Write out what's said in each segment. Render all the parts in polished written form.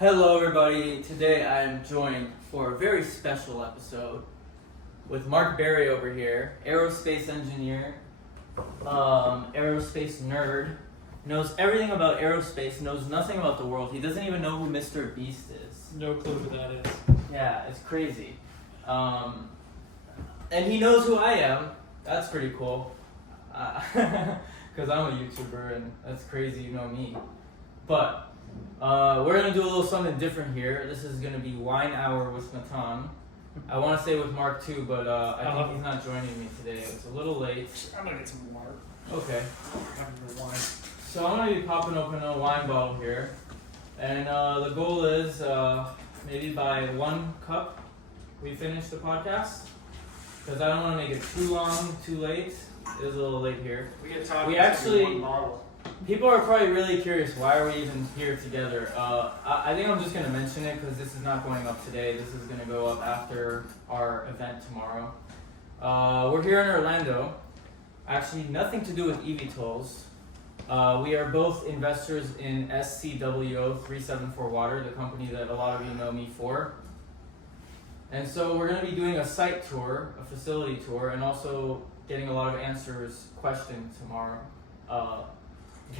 Hello everybody, today I am joined for a very special episode with Mark Berry over here, aerospace engineer, aerospace nerd, knows everything about aerospace, knows nothing about the world. He doesn't even know who Mr. Beast is. No clue who that is. Yeah, it's crazy. And he knows who I am. That's pretty cool. Because I'm a YouTuber and that's crazy, you know me. But we're going to do a little something different here. This is going to be Wine Hour with Matan. I want to say with Mark too, but I think he's not joining me today. It's a little late. I'm going to get some water. Okay. Having your wine. So I'm going to be popping open a wine bottle here. And the goal is maybe by 1 cup we finish the podcast. Because I don't want to make it too long, too late. It is a little late here. We actually, one bottle. people are probably really curious, why are we even here together? I think I'm just going to mention it because this is not going up today. This is going to go up after our event tomorrow. We're here in Orlando. Actually, nothing to do with eVTOLs. We are both investors in SCWO 374 Water, the company that a lot of you know me for. And so we're going to be doing a site tour, a facility tour, and also getting a lot of questions tomorrow.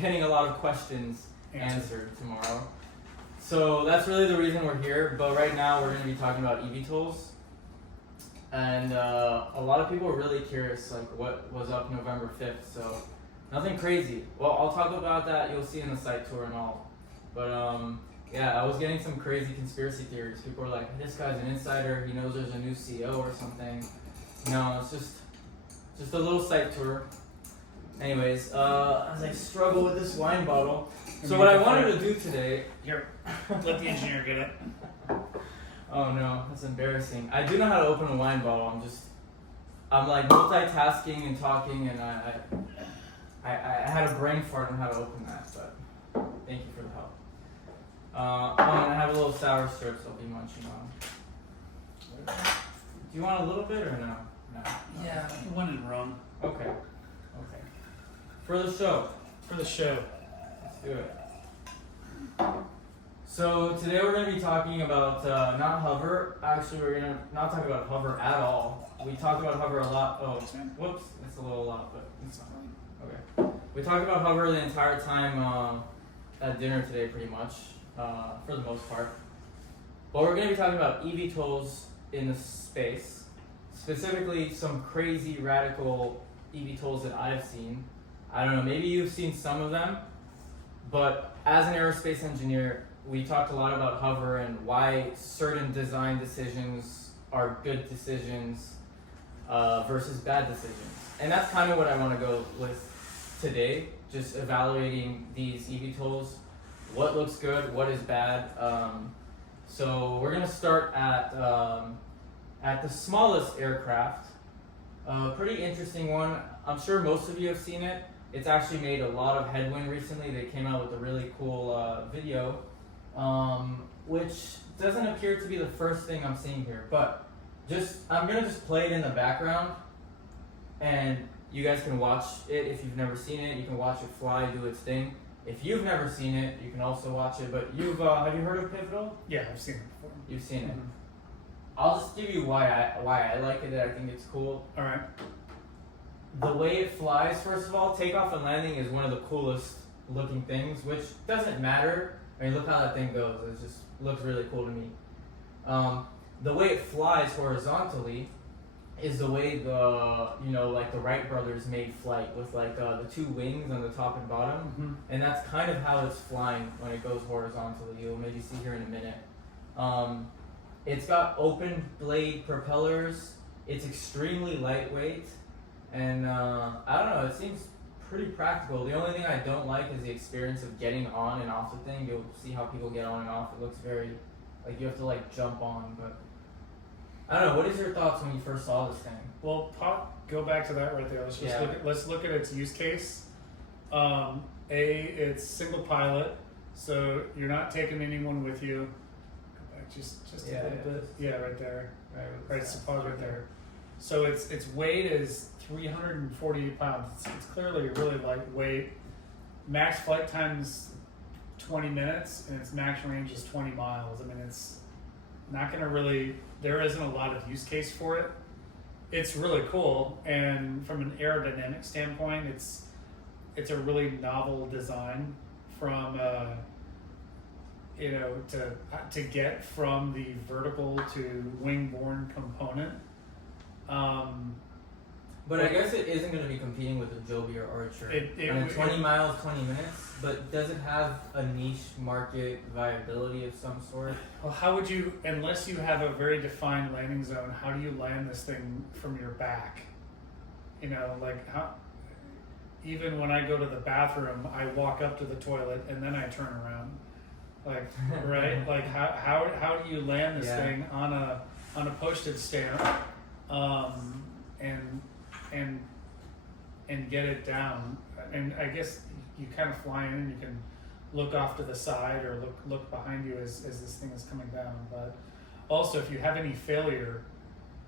Getting a lot of questions answered tomorrow. So that's really the reason we're here, but right now we're going to be talking about eVTOLs. And a lot of people are really curious, like what was up November 5th, so nothing crazy. Well, I'll talk about that, you'll see in the site tour and all. But yeah, I was getting some crazy conspiracy theories. People were like, this guy's an insider, he knows there's a new CEO or something. No, it's just a little site tour. Anyways, as I struggle with this wine bottle. So what I wanted to do today... Here, let the engineer get it. Oh no, that's embarrassing. I do know how to open a wine bottle. I'm like multitasking and talking, and I had a brain fart on how to open that, but thank you for the help. I have a little sour strips I'll be munching on. Do you want a little bit or no? No. Yeah, one in rum. Okay. For the show. For the show. Let's do it. So today we're going to be talking about not Hovr. Actually, we're going to not talk about Hovr at all. We talked about Hovr a lot. Oh, whoops. It's a little lot, but it's fine. Okay. We talked about Hovr the entire time at dinner today, pretty much, for the most part. But we're going to be talking about eVTOLs in the space. Specifically, some crazy, radical eVTOLs that I've seen. I don't know, maybe you've seen some of them, but as an aerospace engineer, we talked a lot about Hovr and why certain design decisions are good decisions versus bad decisions. And that's kind of what I want to go with today, just evaluating these eVTOLs, what looks good, what is bad. So we're going to start at the smallest aircraft, a pretty interesting one. I'm sure most of you have seen it. It's actually made a lot of headwind recently. They came out with a really cool video, which doesn't appear to be the first thing I'm seeing here. But I'm gonna just play it in the background, and you guys can watch it if you've never seen it. You can watch it fly, do its thing. If you've never seen it, you can also watch it. But have you heard of Pivotol? Yeah, I've seen it before. You've seen it. Mm-hmm. I'll just give you why I like it. I think it's cool. All right. The way it flies, first of all, takeoff and landing is one of the coolest looking things, which doesn't matter. I mean, look how that thing goes. It just looks really cool to me. The way it flies horizontally is the way like the Wright brothers made flight with like the 2 wings on the top and bottom. Mm-hmm. And that's kind of how it's flying when it goes horizontally. You'll maybe see here in a minute. It's got open blade propellers. It's extremely lightweight. And I don't know, it seems pretty practical. The only thing I don't like is the experience of getting on and off the thing. You'll see how people get on and off. It looks very, like you have to like jump on, but I don't know. What is your thoughts when you first saw this thing? Well, go back to that right there. Let's look at its use case. It's single pilot, so you're not taking anyone with you. Go back just a little bit. Yeah, right there. Right, it's the pause right there. So its weight is 348 pounds. It's clearly really lightweight. Max flight times 20 minutes and its max range is 20 miles. I mean, it's not going to really, there isn't a lot of use case for it. It's really cool, and from an aerodynamic standpoint, it's a really novel design from to get from the vertical to wing-borne component. But I guess it isn't going to be competing with a Joby or Archer. On 20 miles, 20 minutes, but does it have a niche market viability of some sort? Well, how would you, unless you have a very defined landing zone, how do you land this thing from your back? You know, like how, even when I go to the bathroom, I walk up to the toilet and then I turn around. Like, right? Like how do you land this thing on a postage stamp, and get it down? And I guess you kind of fly in and you can look off to the side or look behind you as this thing is coming down. But also, if you have any failure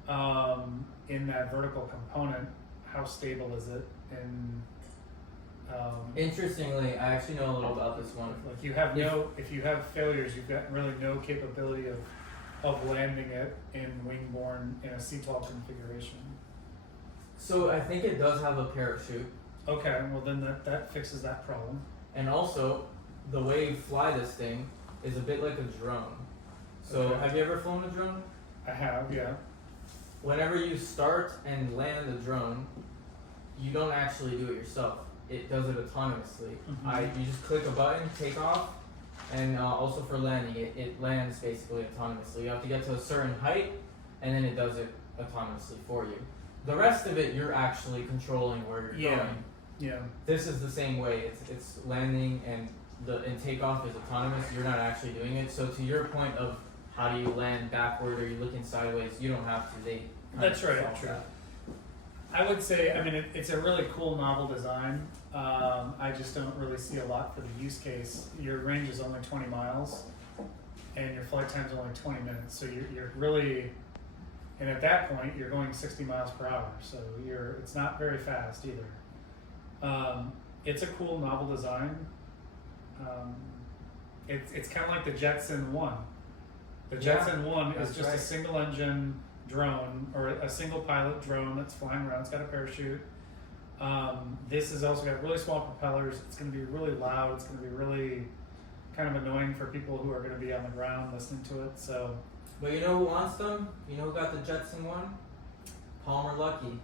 in that vertical component, how stable is it? And interestingly, I actually know a little about this one. Like if you have failures, you've got really no capability of landing it in wing-borne in a CTOL configuration. So I think it does have a parachute. Okay, well then that fixes that problem. And also, the way you fly this thing is a bit like a drone. So Okay. have you ever flown a drone? I have, yeah. Whenever you start and land the drone, you don't actually do it yourself. It does it autonomously. Mhm. You just click a button, take off, and also for landing, it lands basically autonomously. You have to get to a certain height, and then it does it autonomously for you. The rest of it, you're actually controlling where you're going. Yeah. This is the same way. It's landing and takeoff is autonomous. You're not actually doing it. So to your point of how do you land backward or you're looking sideways, you don't have to. They That's right, true. I would say, I mean, it's a really cool novel design. I just don't really see a lot for the use case. Your range is only 20 miles, and your flight time is only 20 minutes. So you're really, and at that point, you're going 60 miles per hour. So it's not very fast either. It's a cool novel design. It's kind of like the Jetson 1. The Jetson 1 is just a single engine drone, or a single pilot drone that's flying around. It's got a parachute. This has also got really small propellers. It's going to be really loud. It's going to be really kind of annoying for people who are going to be on the ground listening to it. So, but you know who wants them? You know who got the Jetson 1? Palmer Luckey.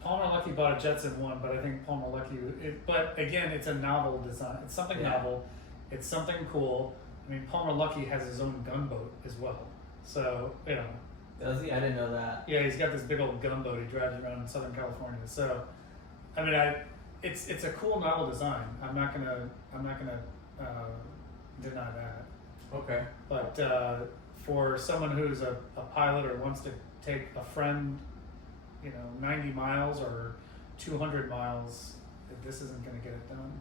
Palmer Luckey bought a Jetson 1, but I think Palmer Luckey, but again, it's a novel design. It's something novel. It's something cool. I mean, Palmer Luckey has his own gunboat as well. So, you know. Does he? I didn't know that. Yeah, he's got this big old gunboat he drives around in Southern California. So, I mean, it's a cool novel design. I'm not gonna deny that. Okay. But for someone who's a pilot or wants to take a friend, 90 miles or 200 miles, this isn't gonna get it done.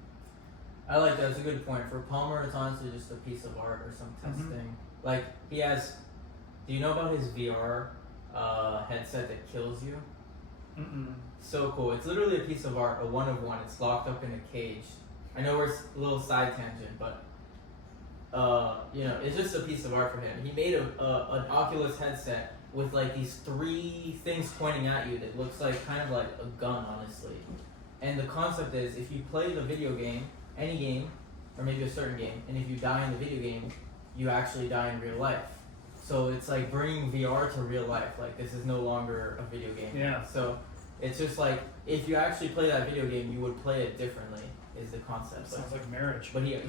I like that. That's a good point. For Palmer, it's honestly just a piece of art or some testing. Like he has. Do you know about his VR headset that kills you? So cool. It's literally a piece of art, a one of one. It's locked up in a cage. I know we're a little side tangent, but it's just a piece of art for him. He made an Oculus headset with like these 3 things pointing at you that looks like kind of like a gun, honestly. And the concept is, if you play the video game, any game, or maybe a certain game, and if you die in the video game, you actually die in real life. So it's like bringing VR to real life. Like this is no longer a video game. Yeah. So it's just like if you actually play that video game, you would play it differently. Is the concept. Sounds like marriage. But he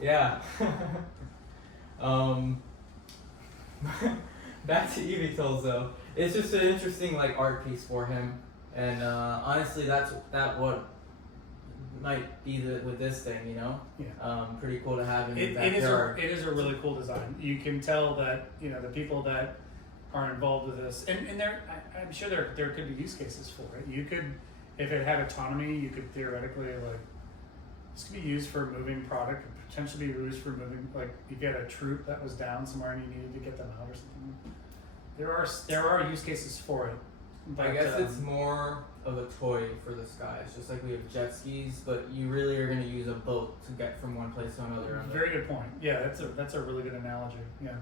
yeah. Back to eVTOLs though. It's just an interesting like art piece for him, and honestly, that what might be with this thing, Yeah. Pretty cool to have in the It backyard. is a really cool design. You can tell that the people that are involved with this, and I'm sure there could be use cases for it. You could, if it had autonomy, you could theoretically this could be used for moving product, could potentially be used for moving, like if you had a troop that was down somewhere and you needed to get them out or something. There are use cases for it. But, I guess it's more of a toy for the skies, just like we have jet skis, but you really are going to use a boat to get from one place to another. Very good point. Yeah, that's a really good analogy. Yeah.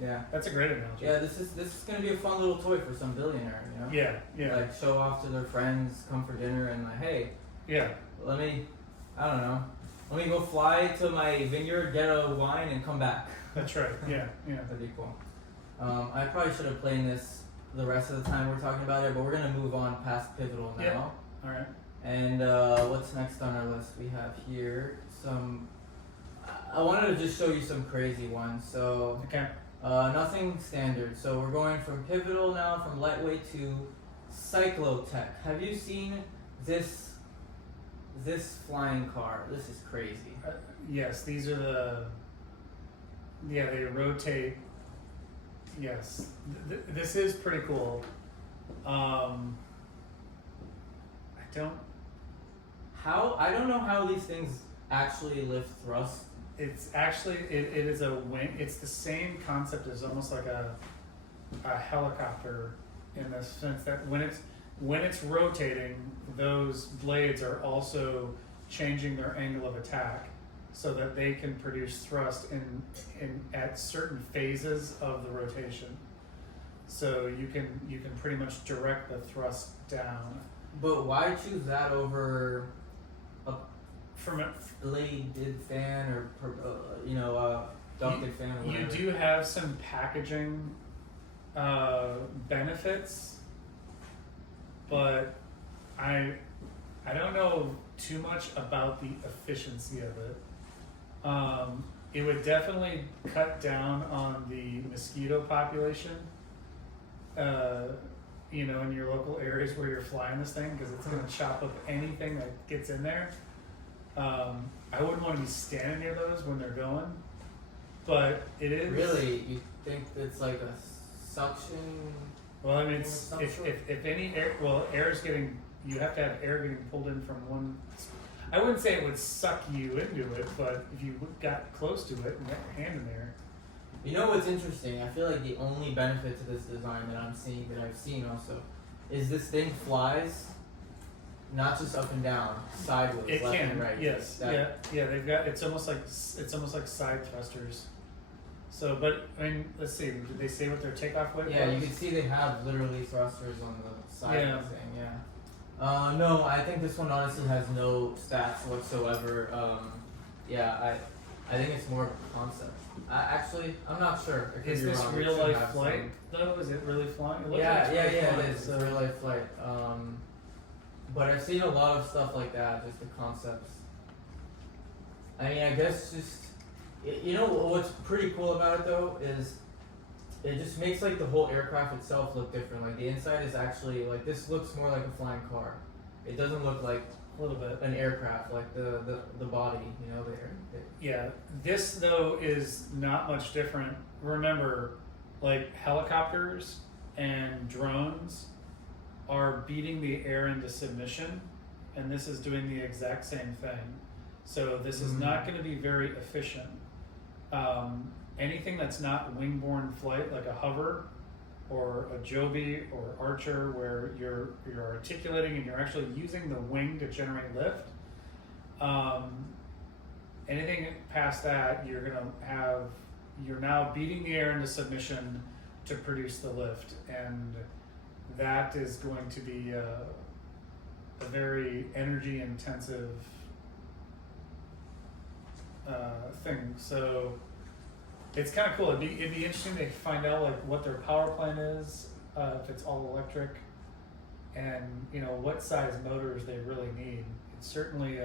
Yeah. That's a great analogy. Yeah, this is going to be a fun little toy for some billionaire, you know? Yeah, yeah. Like show off to their friends, come for dinner, and like, hey, yeah. let me go fly to my vineyard, get a wine, and come back. That's right. Yeah, yeah. That'd be cool. I probably should have played this the rest of the time we're talking about it, but we're gonna move on past Pivotol now. Yeah. All right. And what's next on our list? We have here some. I wanted to just show you some crazy ones. So Okay. nothing standard. So we're going from Pivotol now, from lightweight to CycloTech. Have you seen this flying car? This is crazy. Yes, these are they rotate. Yes, this is pretty cool. I don't know how these things actually lift thrust. It's actually it is a wing. It's the same concept as almost like a helicopter in the sense that when it's rotating, those blades are also changing their angle of attack so that they can produce thrust in at certain phases of the rotation. So you can pretty much direct the thrust down. But why choose that over a From a, bladed fan or ducted fan or you whatever? do have some packaging benefits, but I don't know too much about the efficiency of it. It would definitely cut down on the mosquito population, in your local areas where you're flying this thing, because it's going to chop up anything that gets in there. I wouldn't want to be standing near those when they're going, but it is. Really? You think it's like a suction? Well, I mean, it's, if any air, air is getting, you have to have air getting pulled in from one. I wouldn't say it would suck you into it, but if you got close to it and got your hand in there. You know what's interesting? I feel like the only benefit to this design that I've seen also, is this thing flies not just up and down, sideways, It left can, and right. yes, yeah. They've got it's almost like side thrusters. So, but I mean, let's see. Did they say what their takeoff weight Yeah, was? you can see they have literally thrusters on the side Yeah. of the thing. Yeah. No, I think this one honestly has no stats whatsoever. I think it's more of a concept. I'm not sure. I could Is be this wrong. It real should life have flight some- though? Is it really flying? It looks Yeah, like it's really it flying, is. so- It's real life flight. But I've seen a lot of stuff like that, just the concepts. I mean, I guess what's pretty cool about it though is it just makes like the whole aircraft itself look different. Like the inside is actually like this looks more like a flying car. It doesn't look like A little bit. an aircraft, like the body, the air. Yeah, this though is not much different. Remember, like helicopters and drones are beating the air into submission, and this is doing the exact same thing. So this is not going to be very efficient. Anything that's not wing-borne flight, like a Hovr or a Joby or Archer, where you're articulating and you're actually using the wing to generate lift. Anything past that, you're now beating the air into submission to produce the lift, and that is going to be a very energy intensive thing. So it's kind of cool. It'd be interesting to find out like what their power plant is, if it's all electric, and what size motors they really need. It's certainly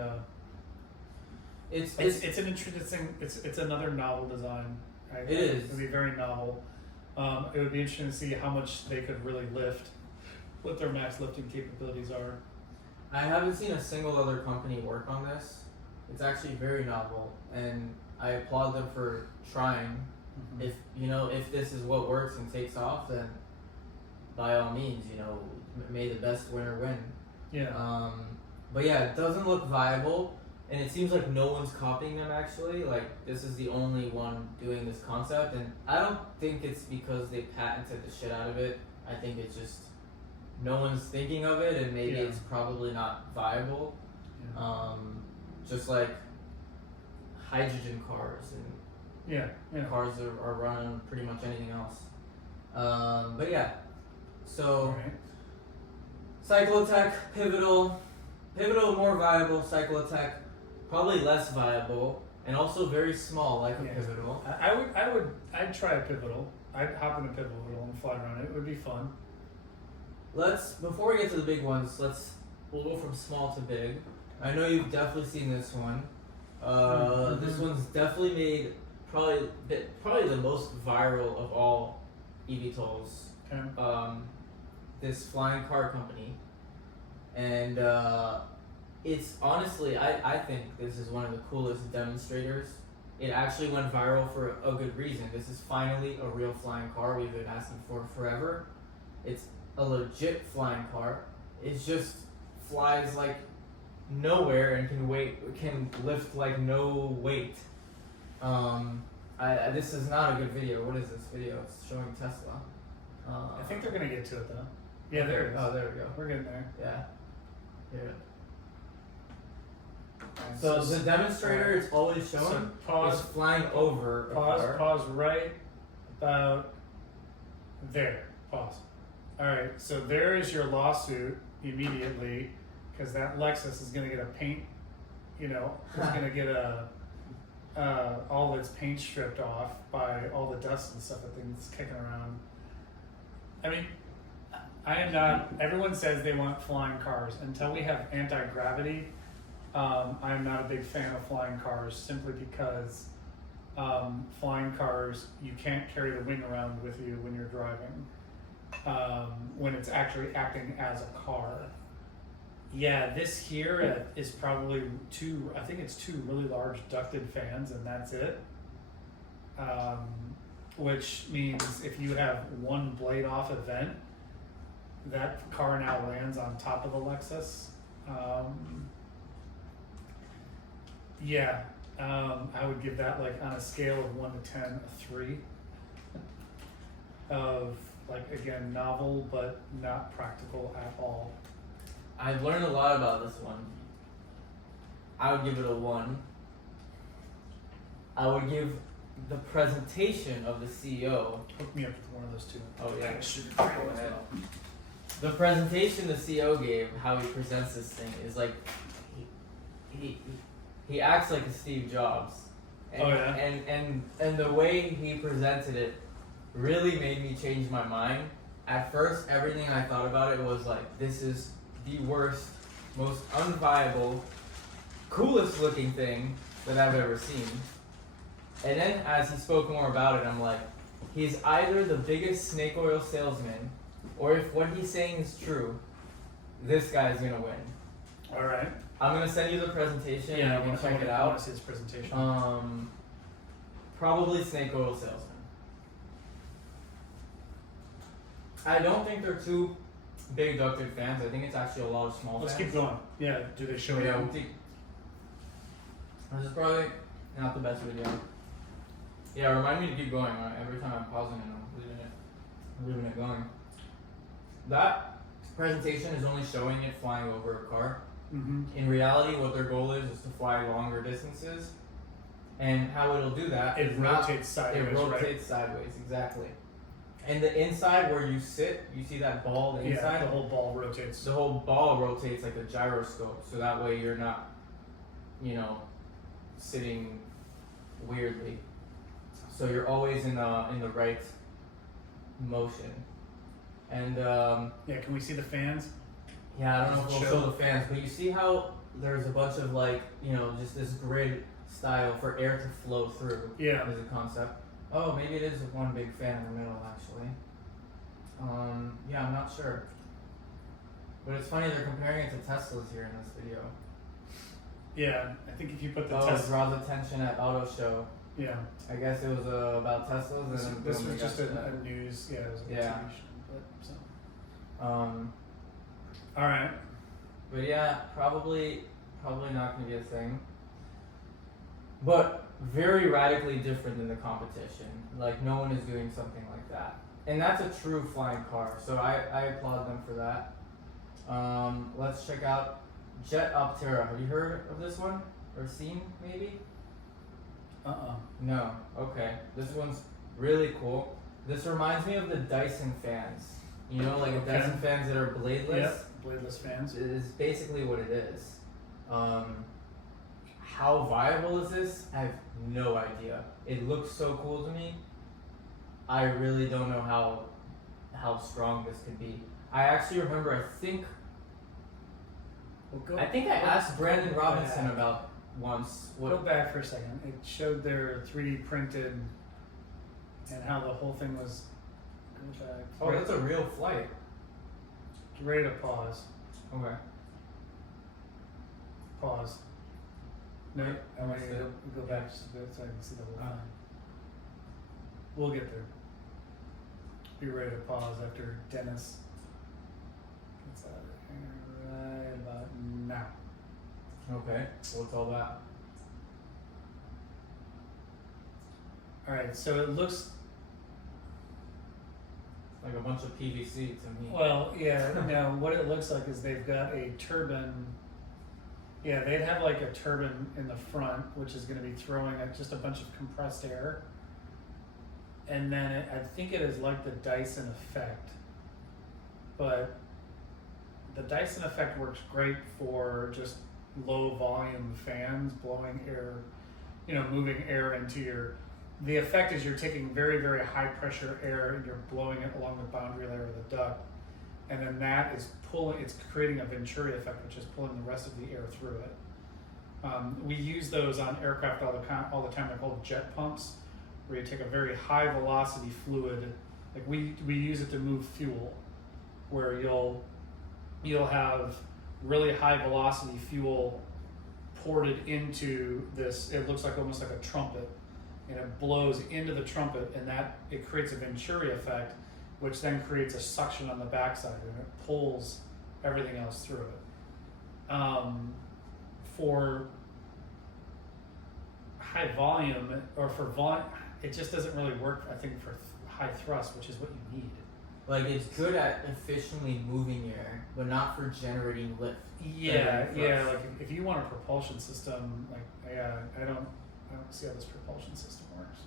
it's an interesting. It's another novel design. It is. It'd be very novel. It would be interesting to see how much they could really lift, what their max lifting capabilities are. I haven't seen a single other company work on this. It's actually very novel, and I applaud them for trying. Mm-hmm. If this is what works and takes off, then by all means, may the best winner win. Yeah. But yeah, it doesn't look viable, and it seems like no one's copying them actually. Like this is the only one doing this concept, and I don't think it's because they patented the shit out of it. I think it's just no one's thinking of it, and maybe Yeah. it's probably not viable. Yeah. Just like hydrogen cars and Yeah. cars are running pretty much anything else. But yeah, so Right. CycloTech, Pivotol more viable, CycloTech probably less viable, and also very small like a Yeah. Pivotol. I'd try a Pivotol. I'd hop in a Pivotol and fly around it. It would be fun. Before we get to the big ones, we'll go from small to big. I know you've definitely seen this one. This one's definitely made probably the most viral of all eVTOLs. Okay. This flying car company, and it's honestly, I think this is one of the coolest demonstrators. It actually went viral for a good reason. This is finally a real flying car we've been asking for forever. It's a legit flying car. It just flies like nowhere and can lift like no weight. This is not a good video. What is this video? It's showing Tesla. I think they're gonna get to it though. Yeah, there it is. Oh, there we go. We're getting there. Yeah. Here. Alright, So the demonstrator alright. it's always So showing is pause. flying over a car. Pause right about there. Pause. All right. So there is your lawsuit immediately, because that Lexus is gonna get a paint. You know, is gonna get all of its paint stripped off by all the dust and stuff that thing's kicking around. I mean, I am not. Everyone says they want flying cars. Until we have anti-gravity, I am not a big fan of flying cars, simply because flying cars, you can't carry the wing around with you when you're driving, when it's actually acting as a car. Yeah, this here is probably I think it's two really large ducted fans, and that's it. Which means if you have one blade off event, that car now lands on top of the Lexus. I would give that, like, on a scale of 1 to 10, a 3. Of, like, again, novel but not practical at all. I've learned a lot about this one. I would give it a 1. I would give the presentation of the CEO. Hook me up with one of those two. Oh yeah. I should Go ahead. The presentation the CEO gave, how he presents this thing, is like he acts like a Steve Jobs. And, Oh, yeah? and the way he presented it really made me change my mind. At first, everything I thought about it was like, this is the worst, most unviable, coolest looking thing that I've ever seen. And then as he spoke more about it, I'm like, he's either the biggest snake oil salesman, or if what he's saying is true, this guy's gonna win. All right. I'm gonna send you the presentation and you can check it I want out. to see this presentation. Probably snake oil salesman. I don't think they're too big ducted fans. I think it's actually a lot of small Let's fans. keep going. Yeah, do they show Yeah, you? this is probably not the best video. Yeah, remind me to keep going. Right? Every time I'm pausing and I'm leaving it going. That presentation is only showing it flying over a car. Mm-hmm. In reality, what their goal is to fly longer distances. And how it'll do that It is not- rotates sideways, It rotates sideways, exactly. And the inside where you sit, you see that ball, the Yeah, inside? the whole ball rotates. The whole ball rotates like a gyroscope, so that way you're not, sitting weirdly. So you're always in the right motion. And Yeah, can we see the fans? yeah, I don't know Does if it we'll show? show the fans, but you see how there's a bunch of just this grid style for air to flow through. Yeah. As a concept. Oh, maybe it is one big fan in the middle actually. Yeah, I'm not sure. But it's funny they're comparing it to Teslas here in this video. Yeah, I think if you put the It test. draws attention at auto show. Yeah. I guess it was about Teslas and This, then this boom, we was got just to a that. news. Yeah, it was a Yeah. TV show. All right. But yeah, probably not gonna be a thing. But very radically different than the competition. Like no one is doing something like that. And that's a true flying car, so I applaud them for that. Let's check out Jetoptera. Have you heard of this one or seen maybe? No. Okay. This one's really cool. This reminds me of the Dyson fans. You know, like the Dyson fans that are bladeless. Yep, bladeless fans. It is basically what it is. How viable is this? I have no idea. It looks so cool to me. I really don't know how strong this could be. I actually remember. I think I asked Brandon Robinson about once. Go back for a second. It showed their 3D printed and how the whole thing was. Go back. Oh, that's a real flight. Ready to pause. Okay. Pause. No, I want you to Understood. go back just a bit so I can see the whole thing. We'll get there. Be ready to pause after Dennis gets out of here right about now. Okay. What's all that? Alright, so it looks, Like a bunch of PVC to me. well, yeah, now what it looks like is they've got a turbine. Yeah, they'd have like a turbine in the front, which is going to be throwing just a bunch of compressed air. And then I think it is like the Dyson effect. But the Dyson effect works great for just low volume fans blowing air, moving air into your. The effect is you're taking very, very high pressure air and you're blowing it along the boundary layer of the duct. And then that is it's creating a Venturi effect, which is pulling the rest of the air through it. We use those on aircraft all the time. They're called jet pumps, where you take a very high velocity fluid. Like we use it to move fuel, where you'll have really high velocity fuel ported into this. It looks like almost like a trumpet, and it blows into the trumpet, and that it creates a Venturi effect, which then creates a suction on the backside, and it pulls everything else through it. For high volume, or for volume, it just doesn't really work, I think, for high thrust, which is what you need. Like it's good at efficiently moving air, but not for generating lift. Yeah, like if you want a propulsion system, I don't see how this propulsion system works.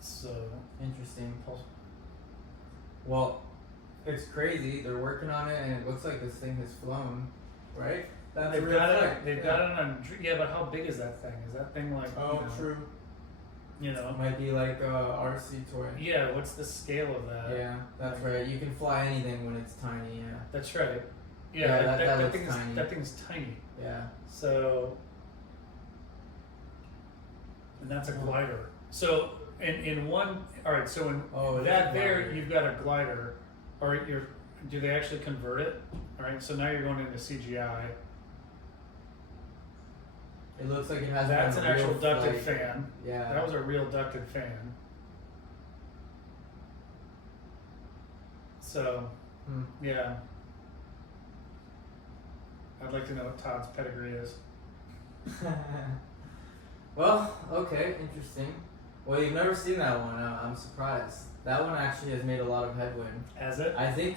So Interesting. Well, it's crazy. They're working on it, and it looks like this thing has flown, right? That's they've a real got thing. it. They've got it on. Yeah, but how big is that thing? Is that thing like? Oh, true. It might be like a RC toy. Yeah. What's the scale of that? Yeah, that's right. You can fly anything when it's tiny. Yeah. That's right. Yeah, Yeah, that thing looks tiny. that thing's tiny. Yeah. So, and that's a glider. So in one, all right. So in Oh, that there, you've got a glider, or do they actually convert it? All right. So now you're going into CGI. It looks like it has. That's an actual ducted flight. fan. Yeah. That was a real ducted fan. So, yeah. I'd like to know what Todd's pedigree is. Well, okay, interesting. Well, you've never seen that one. I'm surprised. That one actually has made a lot of headwind. Has it? I think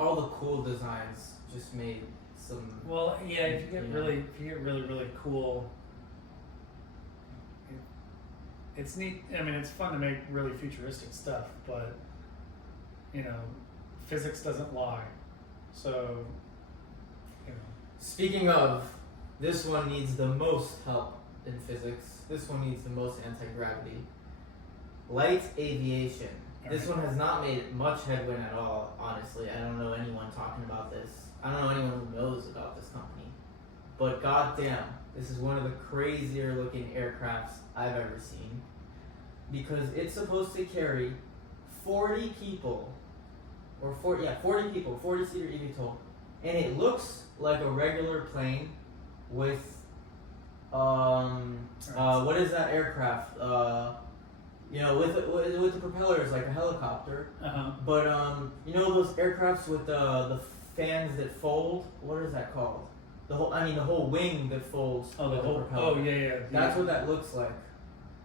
all the cool designs just made some. Well, yeah. If you get really cool, it's neat. I mean, it's fun to make really futuristic stuff, but physics doesn't lie. So, Speaking of, this one needs the most help in physics. This one needs the most anti-gravity. LYTE Aviation. This one has not made much headwind at all, honestly. I don't know anyone talking about this. I don't know anyone who knows about this company. But goddamn, this is one of the crazier looking aircrafts I've ever seen. Because it's supposed to carry 40 people. 40 people, 40-seater eVTOL. And it looks like a regular plane with, what is that aircraft? With the propellers like a helicopter. But those aircrafts with the fans that fold. What is that called? The whole wing that folds. Oh, with the whole. propeller. Oh, yeah. That's what that looks like.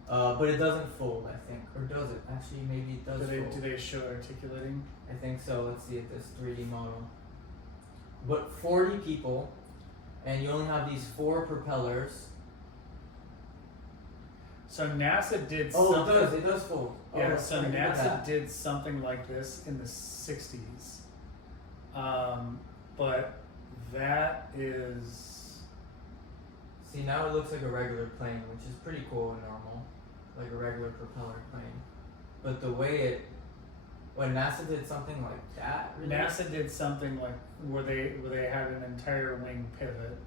But it doesn't fold, I think. Or does it? Actually, maybe it does fold. Do they show articulating? I think so. Let's see at this 3D model. But 40 people, and you only have these 4 propellers. So NASA did Oh, something. it does fold. Yeah, Oh, so look at NASA that. did something like this in the 60s. But that is. See, now it looks like a regular plane, which is pretty cool and normal. Like a regular propeller plane. But the way when NASA did something like that, really? NASA did something like where they had an entire wing pivot.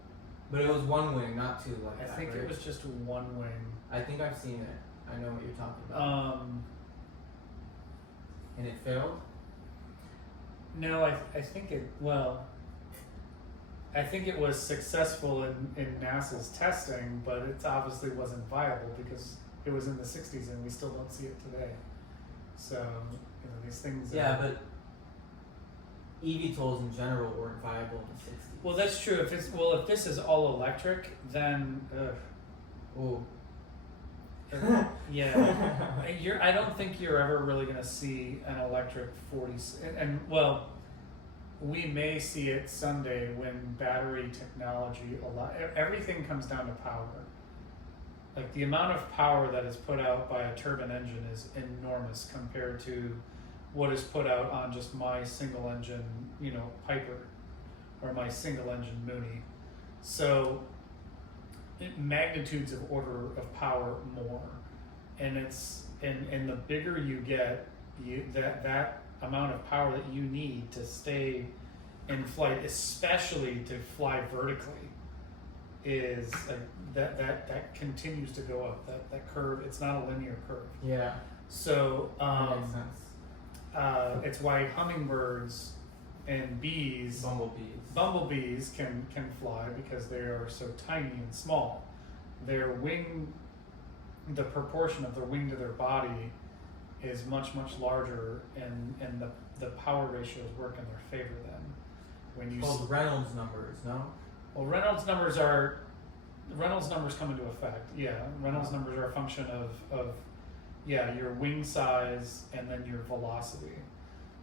But it was one wing, not two like I that, think right? it was just one wing. I think I've seen it. I know what you're talking about. And it failed? No, I think it, well, I think it was successful in NASA's testing, but it obviously wasn't viable because it was in the 60s and we still don't see it today. So, you know, these things. Yeah, but eVTOLs in general weren't viable in the 60s. Well, that's true. If this is all electric, then. Ooh. Yeah, I don't think you're ever really going to see an electric 40. And well, we may see it someday when battery technology. Everything comes down to power. Like the amount of power that is put out by a turbine engine is enormous compared to what is put out on just my single engine, Piper, or my single engine Mooney. So magnitudes of order of power more, and the bigger you get, that amount of power that you need to stay in flight, especially to fly vertically, is like that continues to go up. That curve, it's not a linear curve. Yeah. So That makes sense. it's why hummingbirds and bumblebees can fly, because they are so tiny and small. Their wing, the proportion of their wing to their body is much larger, and the power ratios work in their favor then. When you called Reynolds numbers, no? Well, Reynolds numbers come into effect. Yeah, Reynolds numbers are a function of your wing size and then your velocity.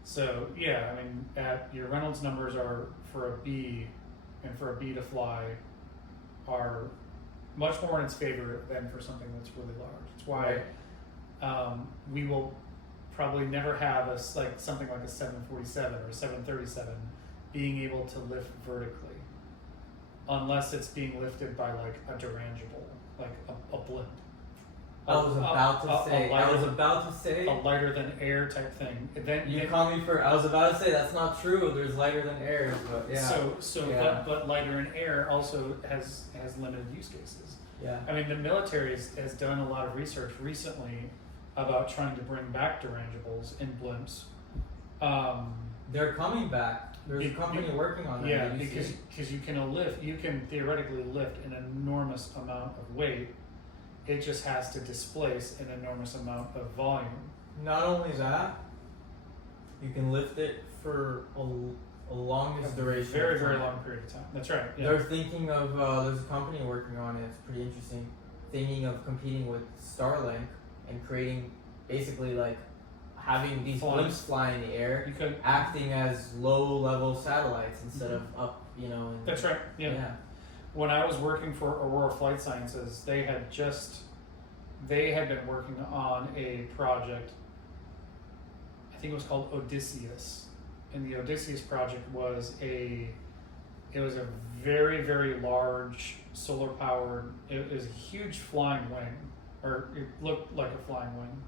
So yeah, I mean, your Reynolds numbers are for a bee, and for a bee to fly, are much more in its favor than for something that's really large. It's why we will probably never have something like a 747 or a 737 being able to lift vertically, unless it's being lifted by like a dirigible, like a blimp. I was about to say a lighter than air type thing. Then you call me for. I was about to say that's not true. There's lighter than air, but yeah. But lighter in air also has limited use cases. Yeah. I mean, the military has done a lot of research recently about trying to bring back dirigibles in blimps. They're coming back. There's a company working on that. Yeah, because you can theoretically lift an enormous amount of weight. It just has to displace an enormous amount of volume. Not only that, you can lift it for a longest duration. Very, very long period of time. That's right. Yeah. They're thinking of, there's a company working on it, it's pretty interesting, thinking of competing with Starlink and creating, basically like, having these blimps fly in the air, acting as low-level satellites instead of up, That's right. Yeah. When I was working for Aurora Flight Sciences, they had been working on a project, I think it was called Odysseus. And the Odysseus project was a very, very large solar powered, it was a huge flying wing, or it looked like a flying wing.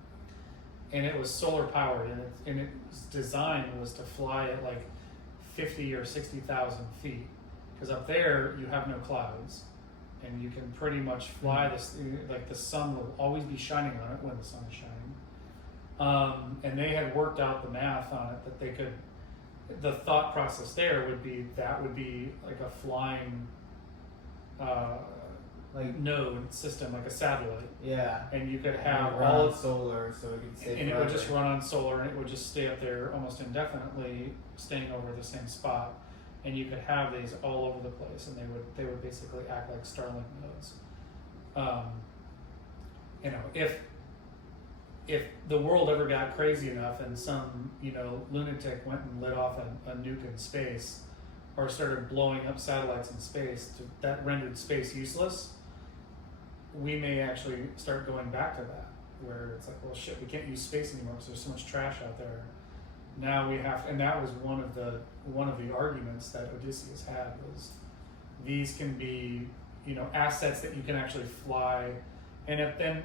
And it was solar powered, and its design was to fly at like 50 or 60,000 feet. Because up there you have no clouds, and you can pretty much fly this, like the sun will always be shining on it when the sun is shining. And they had worked out the math on it that they could, the thought process there would be like a flying node system, like a satellite. Yeah. And you could have all of solar, so it could stay and forever. it would just run on solar, and it would just stay up there almost indefinitely, staying over the same spot. And you could have these all over the place, and they would basically act like Starlink nodes. you know, if the world ever got crazy enough and some, you know, lunatic went and lit off a nuke in space or started blowing up satellites in space that rendered space useless, we may actually start going back to that, where it's like, well, shit, we can't use space anymore because there's so much trash out there. Now we have, and that was one of the arguments that Odysseus had, was these can be, you know, assets that you can actually fly, and then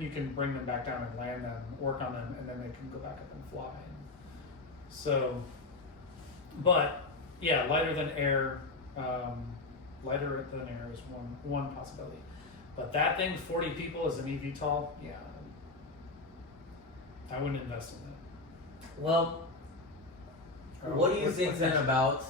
you can bring them back down and land them, work on them, and then they can go back up and fly. So, but yeah, lighter than air is one possibility. But that thing, 40 people as an eVTOL, yeah, I wouldn't invest in that. Well, what do you think then about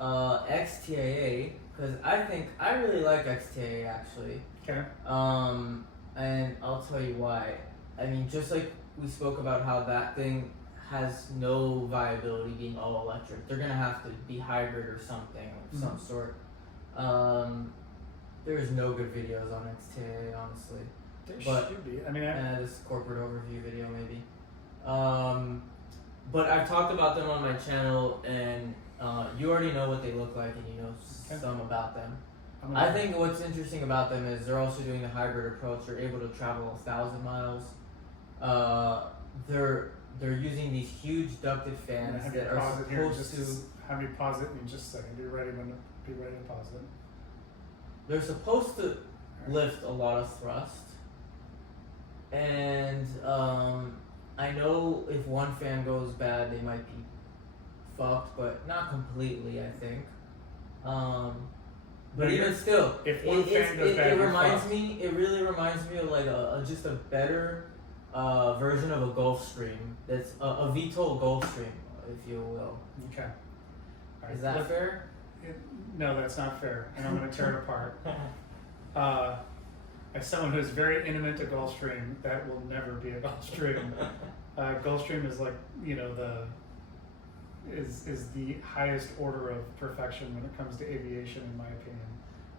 XTIA? Because I really like XTIA actually. Okay. And I'll tell you why. I mean, just like we spoke about how that thing has no viability being all electric. They're gonna have to be hybrid or something of some sort. There's no good videos on XTIA, honestly. There But should be. I mean, this corporate overview video maybe. But I've talked about them on my channel, and you already know what they look like, and you know some about them. I think what's interesting about them is they're also doing the hybrid approach. They're able to travel 1,000 miles. They're using these huge ducted fans that are supposed to. Have you pause it in just a second? Be ready to pause it. They're supposed to lift a lot of thrust, and I know if one fan goes bad, they might be fucked, but not completely, I think. But even still, if one fan goes bad, it really reminds me of like just a better version of a Gulfstream. That's a VTOL Gulfstream, if you will. Okay. All right. Is that fair? No, that's not fair, and I'm going to tear it apart. As someone who's very intimate to Gulfstream, that will never be a Gulfstream. Gulfstream is like, you know, is the highest order of perfection when it comes to aviation, in my opinion.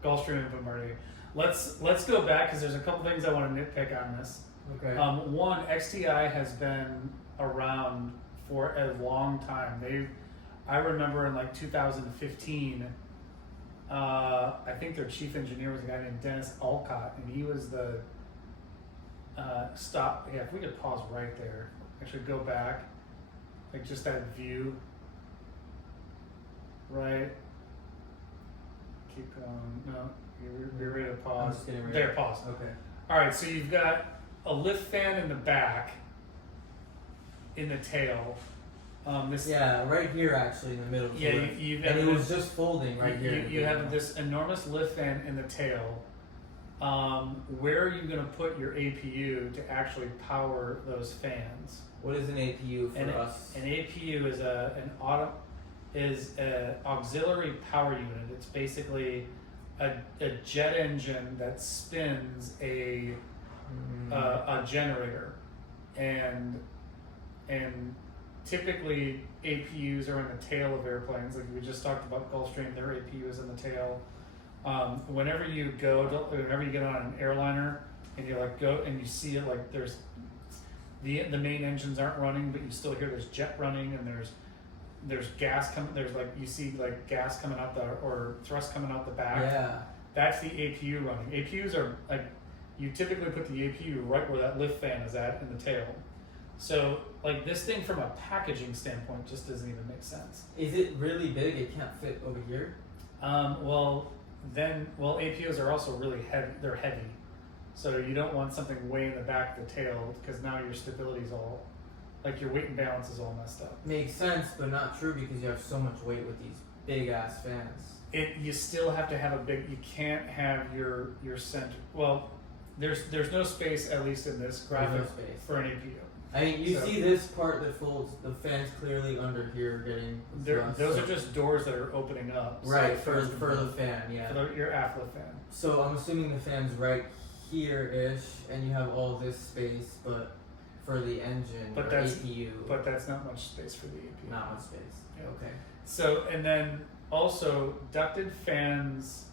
Gulfstream and Bombardier. Let's go back, because there's a couple things I want to nitpick on this. Okay. One, XTI has been around for a long time. I remember in like 2015, I think their chief engineer was a guy named Dennis Alcott, and he was the if we could pause right there, actually go back, like just that view, right? Keep going. No, you're ready to pause. I'm just getting ready. There, pause. Okay. All right, so you've got a lift fan in the back, in the tail. Right here actually in the middle. Yeah, and it was just folding right here. You have this enormous lift fan in the tail. Where are you going to put your APU to actually power those fans? What is an APU for us? An APU is an auxiliary power unit. It's basically a jet engine that spins a generator, and typically APUs are in the tail of airplanes. Like we just talked about Gulfstream, their APU is in the tail. Whenever you get on an airliner and you like go and you see it, like there's the main engines aren't running, but you still hear there's jet running, and there's gas coming. There's like you see like gas coming out or thrust coming out the back. Yeah. That's the APU running. APUs are like, you typically put the APU right where that lift fan is at in the tail. So like this thing from a packaging standpoint just doesn't even make sense. Is it really big? It can't fit over here? APUs are also really heavy. They're heavy. So you don't want something way in the back of the tail, because now your stability's all, like your weight and balance is all messed up. Makes sense, but not true, because you have so much weight with these big ass fans. You still have to have you can't have your center. Well, there's no space, at least in this graphic, for an APU. I mean, you see this part that folds, the fan's clearly under here getting thrust. Those are just doors that are opening up. Right, for the fan, yeah. For your aft lift fan. So I'm assuming the fan's right here-ish, and you have all this space, but for the engine or APU. But that's not much space for the APU. Not much space, Yeah. Okay. So, and then also ducted fans,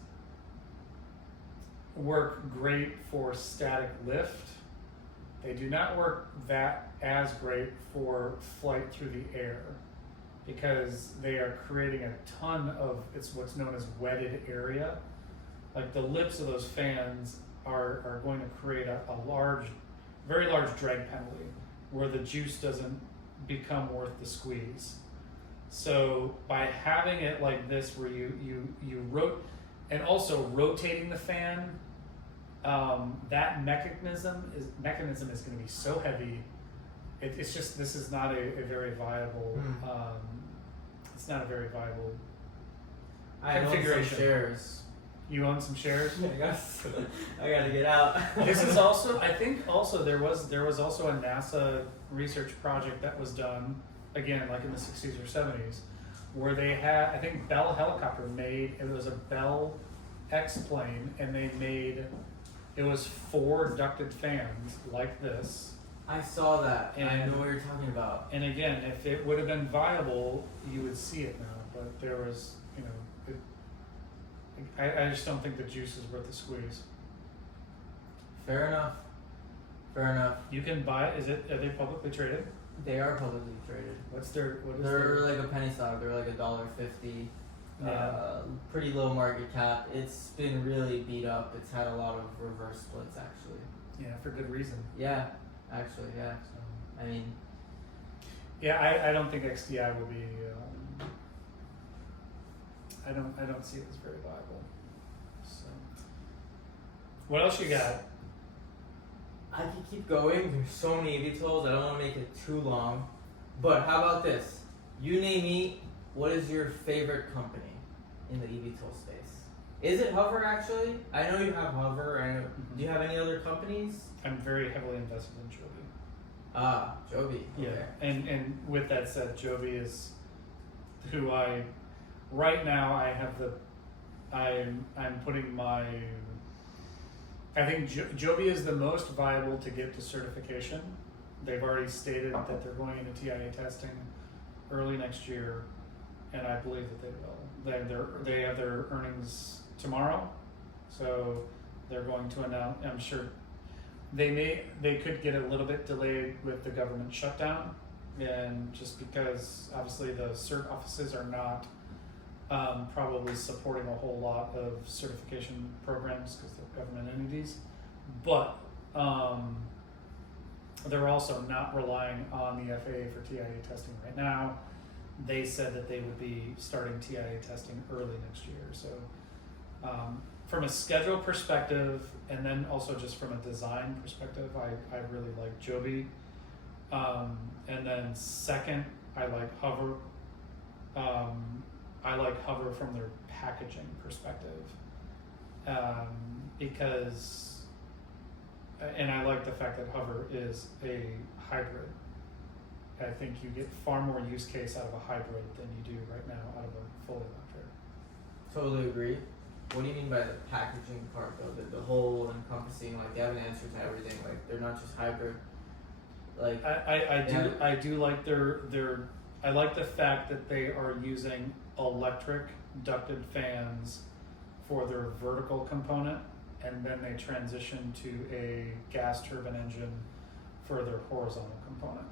work great for static lift. They do not work that as great for flight through the air because they are creating a ton of, it's what's known as wetted area. Like the lips of those fans are going to create a very large drag penalty where the juice doesn't become worth the squeeze. So by having it like this where you and also rotating the fan, that mechanism is going to be so heavy. It's just, this is not a very viable, it's not a very viable configuration. I own some shares. You own some shares? I gotta get out. This is also, I think also there was also a NASA research project that was done, again, like in the 60s or 70s, where they had, I think Bell Helicopter made, it was a Bell X-plane, and they made, it was 4 ducted fans like this. I saw that, and I know what you're talking about. And again, if it would have been viable, you would see it now, but there was, you know, I just don't think the juice is worth the squeeze. Fair enough. Fair enough. You can buy, are they publicly traded? They are publicly traded. They're like a penny stock. They're like $1.50. Yeah. Pretty low market cap. It's been really beat up. It's had a lot of reverse splits actually. Yeah, for good reason. Yeah, actually, yeah. So, I mean, yeah, I don't think XTI will be. I don't see it as very viable. So, what else you got? I could keep going. There's so many eVTOLs. I don't want to make it too long. But how about this? You name me. What is your favorite company in the eVTOL space? Is it Hovr actually? I know you have Hovr. Do you have any other companies? I'm very heavily invested in Joby. Ah, Joby. Yeah, Okay. and with that said, Joby is who I. Right now, I have I'm putting my. I think Joby is the most viable to get to certification. They've already stated that they're going into TIA testing early next year, and I believe that they will. They have their earnings tomorrow, so they're going to announce. I'm sure they could get a little bit delayed with the government shutdown, and just because obviously the cert offices are not. Probably supporting a whole lot of certification programs because they're government entities, but they're also not relying on the FAA for TIA testing right now. They said that they would be starting TIA testing early next year. So from a schedule perspective, and then also just from a design perspective, I really like Joby. And then second, I like Hovr. I like Hovr from their packaging perspective because, and I like the fact that Hovr is a hybrid. I think you get far more use case out of a hybrid than you do right now out of a fully electric. Totally agree. What do you mean by the packaging part though? The whole encompassing, like they have an answer to everything. Like they're not just hybrid. Like I do like their I like the fact that they are using electric ducted fans for their vertical component, and then they transition to a gas turbine engine for their horizontal component.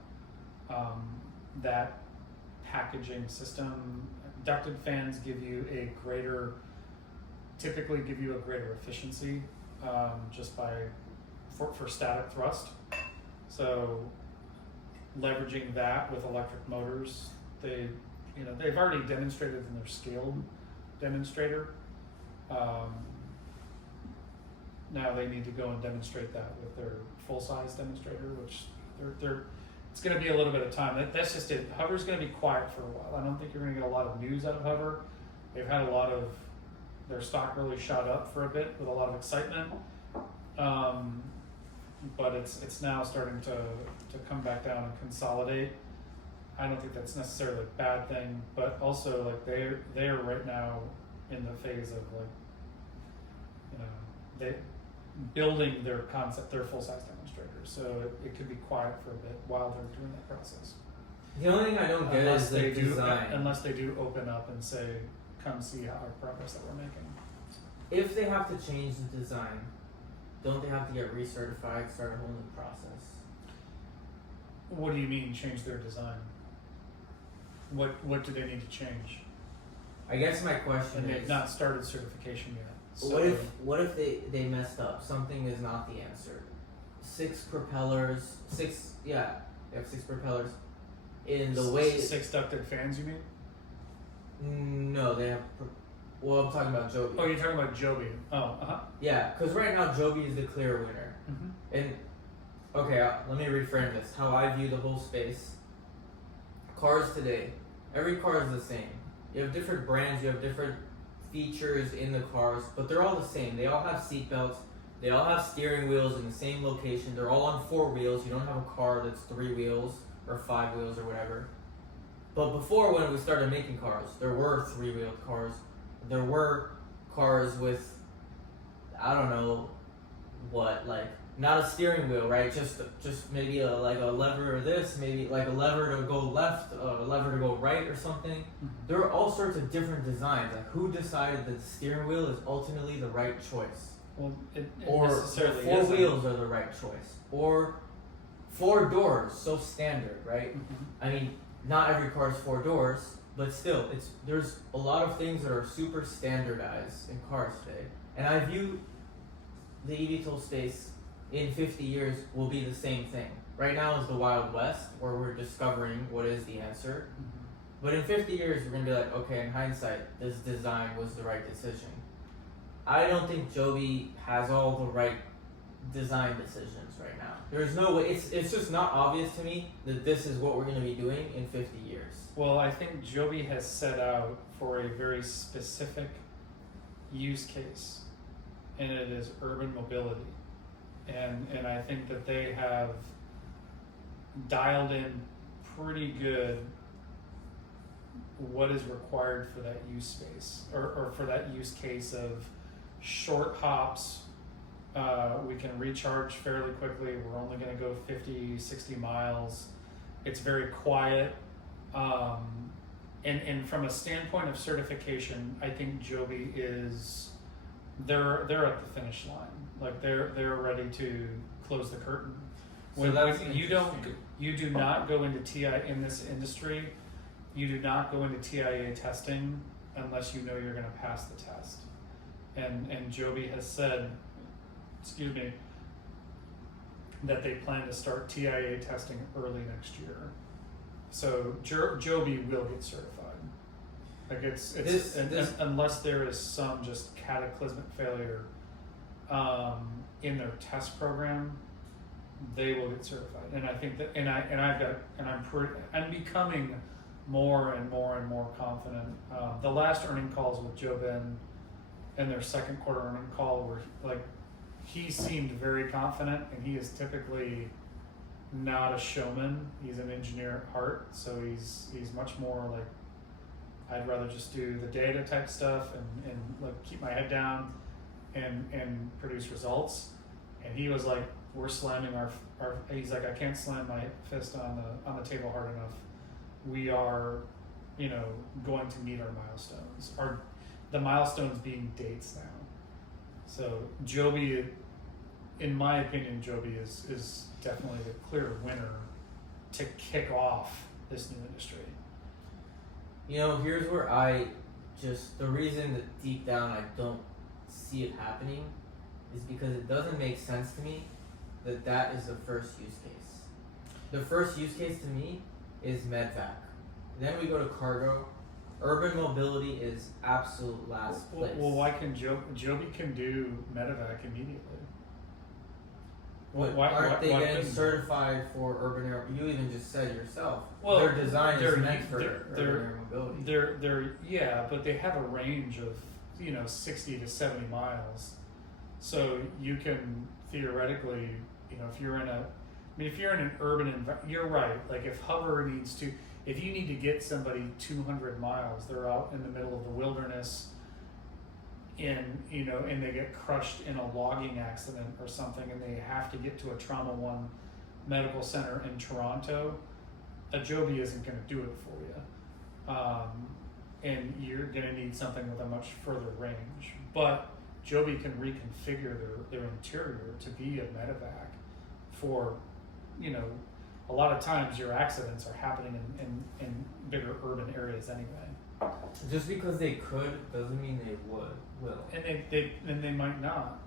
That packaging system, ducted fans typically give you a greater efficiency just for static thrust. So leveraging that with electric motors, they've already demonstrated in their scaled demonstrator. Now they need to go and demonstrate that with their full-size demonstrator, which it's going to be a little bit of time. That's just it. Hovr's going to be quiet for a while. I don't think you're going to get a lot of news out of Hovr. They've had their stock really shot up for a bit with a lot of excitement. But it's now starting to come back down and consolidate. I don't think that's necessarily a bad thing, but also like they are right now in the phase of they building their full-size demonstrators. So it could be quiet for a bit while they're doing that process. The only thing I don't get is the design. Unless they do open up and say, come see our progress that we're making. If they have to change the design, don't they have to get recertified, start a whole new process? What do you mean change their design? What do they need to change? I guess my question And is, they've not started certification yet. So what if they messed up? Something is not the answer. 6 propellers, they have 6 propellers in the way. 6 ducted fans, you mean? No, they have. Well, I'm talking about Joby. Oh, you're talking about Joby. Oh, Yeah, because right now Joby is the clear winner. Mm-hmm. And okay, let me reframe this. How I view the whole space. Cars today, every car is the same. You have different brands, you have different features in the cars, but they're all the same. They all have seat belts. They all have steering wheels in the same location. They're all on 4 wheels. You don't have a car that's 3 wheels or 5 wheels or whatever. But before, when we started making cars, there were 3-wheeled cars. There were cars with, I don't know what, like, not a steering wheel, right? Just maybe a lever or this, maybe like a lever to go left, a lever to go right or something. Mm-hmm. There are all sorts of different designs. Like, who decided that the steering wheel is ultimately the right choice? Well, it Or necessarily 4 isn't. wheels are the right choice? Or 4 doors, so standard, right? Mhm. I mean, not every car is 4 doors, but still, there's a lot of things that are super standardized in cars today. And I view the eVTOL space in 50 years will be the same thing. Right now is the Wild West, where we're discovering what is the answer. Mhm. But in 50 years, we're going to be like, okay, in hindsight, this design was the right decision. I don't think Joby has all the right design decisions right now. There's no way, it's just not obvious to me that this is what we're going to be doing in 50 years. Well, I think Joby has set out for a very specific use case, and it is urban mobility. And I think that they have dialed in pretty good what is required for that use space, or for that use case of short hops. We can recharge fairly quickly. We're only going to go 50, 60 miles. It's very quiet. And from a standpoint of certification, I think Joby is, they're at the finish line. Like they're ready to close the curtain. So that's You do not go into TIA in this industry. You do not go into TIA testing unless you know you're going to pass the test. And Joby has said, that they plan to start TIA testing early next year. So Joby will get certified. Like unless there is some just cataclysmic failure in their test program, they will get certified. And I think that, I'm becoming more and more confident. The last earning calls with Jobin and their second quarter earning call were like, he seemed very confident, and he is typically not a showman. He's an engineer at heart, so he's much more like, I'd rather just do the data type stuff and like keep my head down and produce results. And he was like, we're slamming our he's like, I can't slam my fist on the table hard enough. We are, going to meet our milestones. The milestones being dates now. So Joby, in my opinion, Joby is definitely the clear winner to kick off this new industry. Here's where the reason that deep down I don't see it happening is because it doesn't make sense to me that is the first use case. The first use case to me is medvac. Then we go to cargo. Urban mobility is absolute last place. Well, why can Joby can do medevac immediately? Aren't they getting certified for urban air? You even just said yourself. Well, their design is meant for urban air mobility. They're but they have a range of 60 to 70 miles, so you can theoretically, if you're in an urban environment, you're right. Like if Hovr if you need to get somebody 200 miles, they're out in the middle of the wilderness, and they get crushed in a logging accident or something, and they have to get to a Trauma One medical center in Toronto. A Joby isn't going to do it for you, and you're going to need something with a much further range. But Joby can reconfigure their interior to be a medevac for, you know, a lot of times your accidents are happening in bigger urban areas anyway. Just because they could doesn't mean they will. And they might not.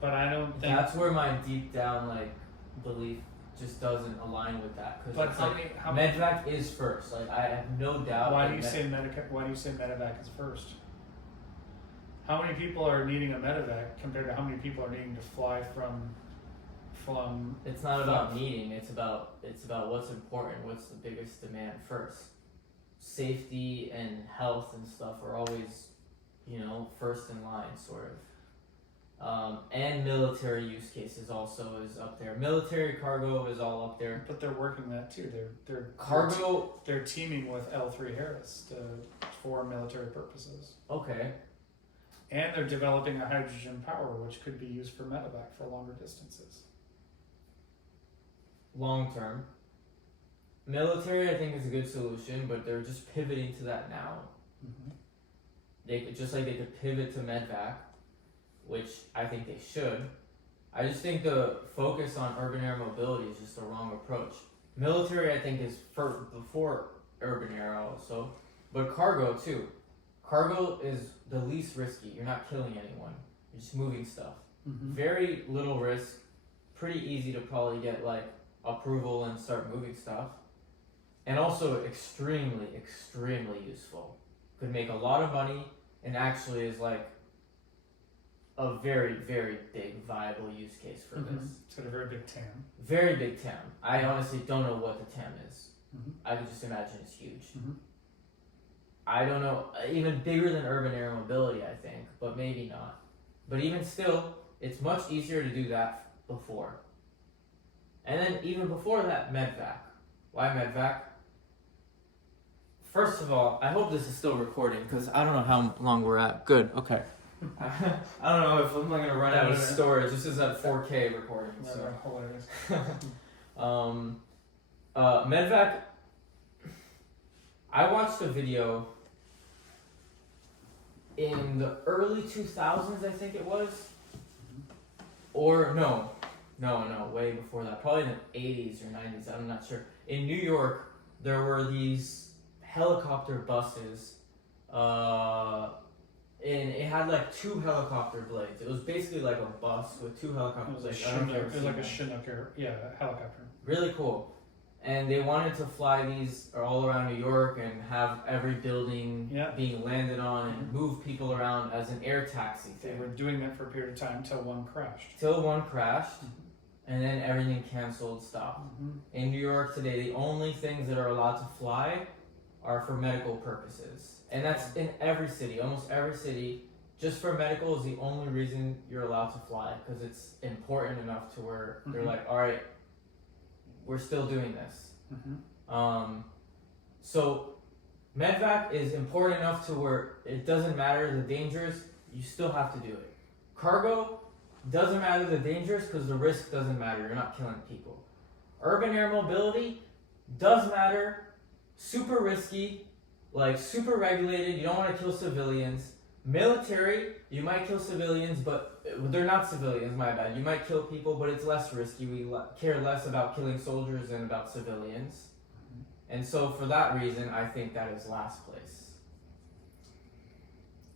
But I don't think That's where my deep down like belief just doesn't align with that. Because it's like medevac is first. Like I have no doubt. Why do you say medevac is first? How many people are needing a medevac compared to how many people are needing to fly from? It's not about needing. It's about what's important. What's the biggest demand first? Safety and health and stuff are always, you know, first in line, sort of. And military use cases also is up there. Military cargo is all up there. But they're working that too. They're teaming with L3 Harris for military purposes. Okay. And they're developing a hydrogen power, which could be used for medevac for longer distances. Long term. Military, I think, is a good solution, but they're just pivoting to that now. Mm-hmm. They could, just like they could pivot to medvac, which I think they should. I just think the focus on urban air mobility is just the wrong approach. Military, I think, is before urban air also, but cargo too. Cargo is the least risky. You're not killing anyone. You're just moving stuff. Mm-hmm. Very little risk. Pretty easy to probably get like approval and start moving stuff. And also extremely, extremely useful. Could make a lot of money and actually is like a very, very big viable use case for this. It's got a very big TAM. Very big TAM. I honestly don't know what the TAM is. Mm-hmm. I could just imagine it's huge. Mm-hmm. I don't know, even bigger than urban air mobility, I think, but maybe not. But even still, it's much easier to do that before. And then even before that, medvac. Why medvac? First of all, I hope this is still recording because I don't know how long we're at. Good, okay. I don't know if I'm going to run out of storage. This is at 4K recording. So. Hilarious. Medvac, I watched a video in the early 2000s, I think it was. Or no, way before that. Probably in the 80s or 90s, I'm not sure. In New York, there were these helicopter buses, and it had like 2 helicopter blades. It was basically like a bus with 2 helicopter blades. It was like a Chinook helicopter. Really cool. And they wanted to fly these all around New York and have every building being landed on and move people around as an air taxi thing. They were doing that for a period of time till one crashed. And then everything canceled, stopped. Mm-hmm. In New York today, the only things that are allowed to fly are for medical purposes. And that's in every city, almost every city. Just for medical is the only reason you're allowed to fly because it's important enough to where they're like, all right, we're still doing this. Mm-hmm. So medvac is important enough to where it doesn't matter the dangers, you still have to do it. Cargo doesn't matter the dangers because the risk doesn't matter, you're not killing people. Urban air mobility does matter, super risky, like super regulated, you don't want to kill civilians. Military, you might kill civilians, but they're not civilians, my bad. You might kill people, but it's less risky. We care less about killing soldiers than about civilians. And so for that reason, I think that is last place.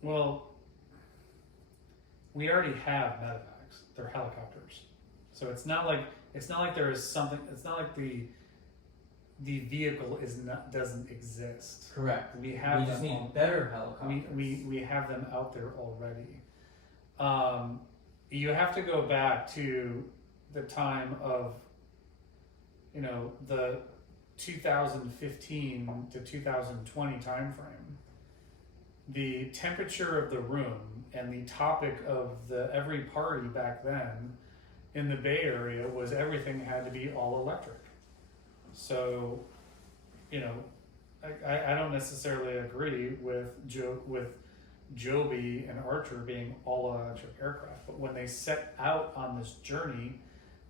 Well, we already have medevacs. They're helicopters. So it's not like there is something, it's not like the vehicle doesn't exist. Correct. We just need better helicopters. We have them out there already. You have to go back to the time of, the 2015 to 2020 timeframe. The temperature of the room and the topic of every party back then in the Bay Area was everything had to be all electric. So, I don't necessarily agree with Joby and Archer being all electric aircraft, but when they set out on this journey,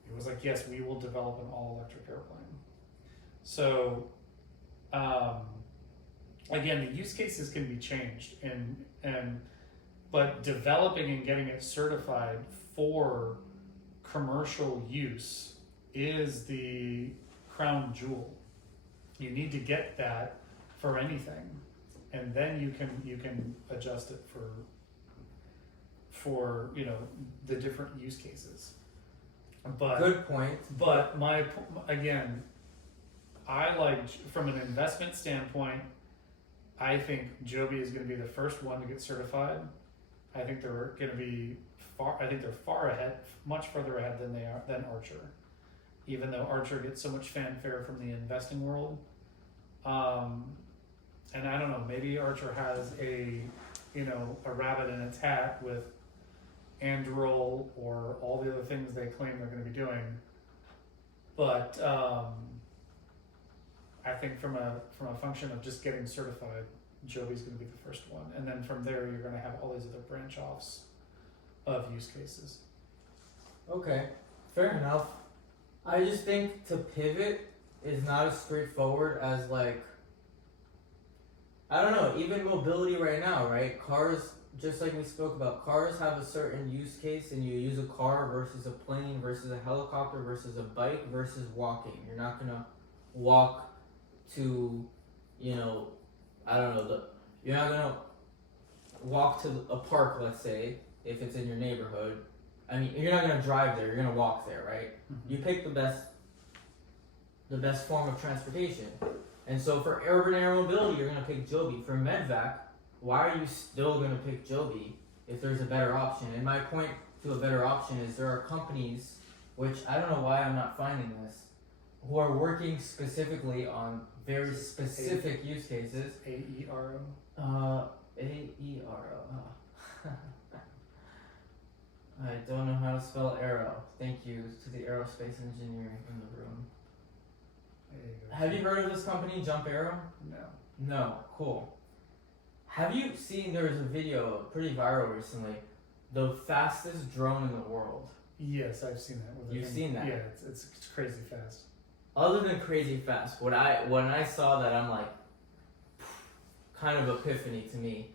it was like, yes, we will develop an all electric airplane. So, again, the use cases can be changed, and but developing and getting it certified for commercial use is the crown jewel. You need to get that for anything, and then you can adjust it for the different use cases. But Good point. But again, I like, from an investment standpoint, I think Joby is going to be the first one to get certified. I think they're going to be far ahead, much further ahead than Archer, even though Archer gets so much fanfare from the investing world. And I don't know, maybe Archer has a rabbit in its hat with Anduril or all the other things they claim they're going to be doing. But I think from a function of just getting certified, Joby's going to be the first one, and then from there you're going to have all these other branch offs of use cases. Okay, fair enough. I just think to pivot is not as straightforward as, like, I don't know, even mobility right now, right? Cars, just like we spoke about, cars have a certain use case, and you use a car versus a plane versus a helicopter versus a bike versus walking. You're not gonna walk to, I don't know, you're not gonna walk to a park, let's say, if it's in your neighborhood. I mean, you're not gonna drive there, you're gonna walk there, right? Mm-hmm. You pick the best form of transportation. And so for urban air mobility, you're gonna pick Joby. For medvac, why are you still gonna pick Joby if there's a better option? And my point to a better option is there are companies, which I don't know why I'm not finding this, who are working specifically on very specific use cases. AERO? AERO. I don't know how to spell Aero. Thank you to the aerospace engineer in the room. Have you heard of this company, Jump Aero? No. No, cool. Have you seen, there was a video pretty viral recently, the fastest drone in the world? Yes, I've seen that. You've seen that? Yeah, it's crazy fast. Other than crazy fast, when I saw that, I'm like, kind of epiphany to me.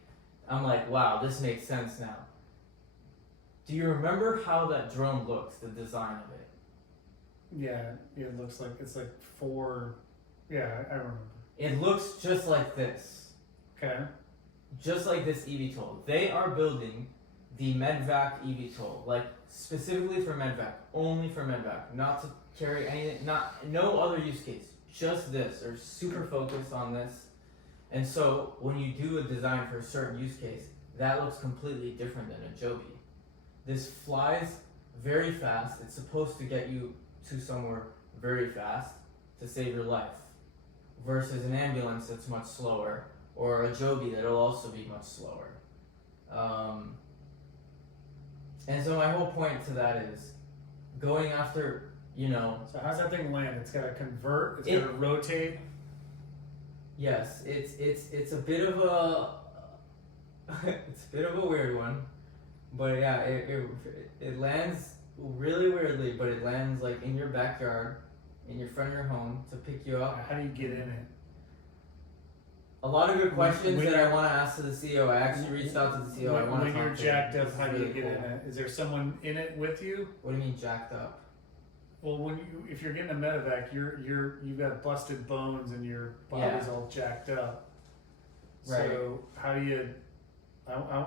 I'm like, wow, this makes sense now. Do you remember how that drone looks, the design of it? Yeah, it looks like it's like four. Yeah, I remember. It looks just like this. Okay. Just like this eVTOL. They are building the medvac eVTOL, like specifically for medvac, only for medvac, not to carry anything, no other use case, just this. They're super focused on this. And so when you do a design for a certain use case, that looks completely different than a Joby. This flies very fast. It's supposed to get you to somewhere very fast to save your life, versus an ambulance that's much slower, or a Joby that'll also be much slower. And so my whole point to that is going after, So how's that thing land? It's got to convert. It's got to rotate. Yes, it's a bit of a it's a bit of a weird one, but yeah, it lands really weirdly, but it lands like in your backyard, in your front of your home to pick you up. How do you get in it? A lot of good questions that I want to ask to the CEO. I actually reached out to the CEO. I want to when talk you're to jacked him. up, how do you get in it? Is there someone in it with you? What do you mean jacked up? Well, if you're getting a medevac, you've got busted bones and your body's all jacked up. Right. So how do you?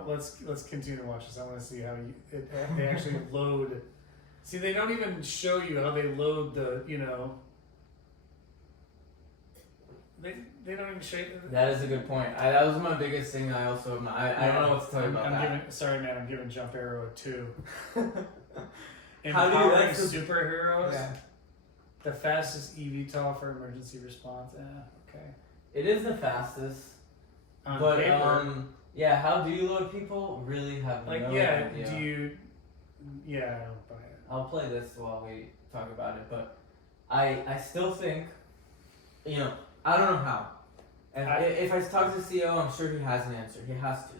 Let's continue to watch this. I want to see how they actually load. See, they don't even show you how they load the. They don't even show you. That is a good point. That was my biggest thing. I also I don't know what to tell you about that. Sorry, man. I'm giving Jump Aero a 2. How do you? Empowering That's superheroes. Yeah. The fastest eVTOL for emergency response. Okay. It is the fastest. On But paper, yeah, how do you load people? Really have no idea. do you? Yeah, I don't buy it. I'll play this while we talk about it, but I still think, I don't know how. If I talk to the CEO, I'm sure he has an answer. He has to.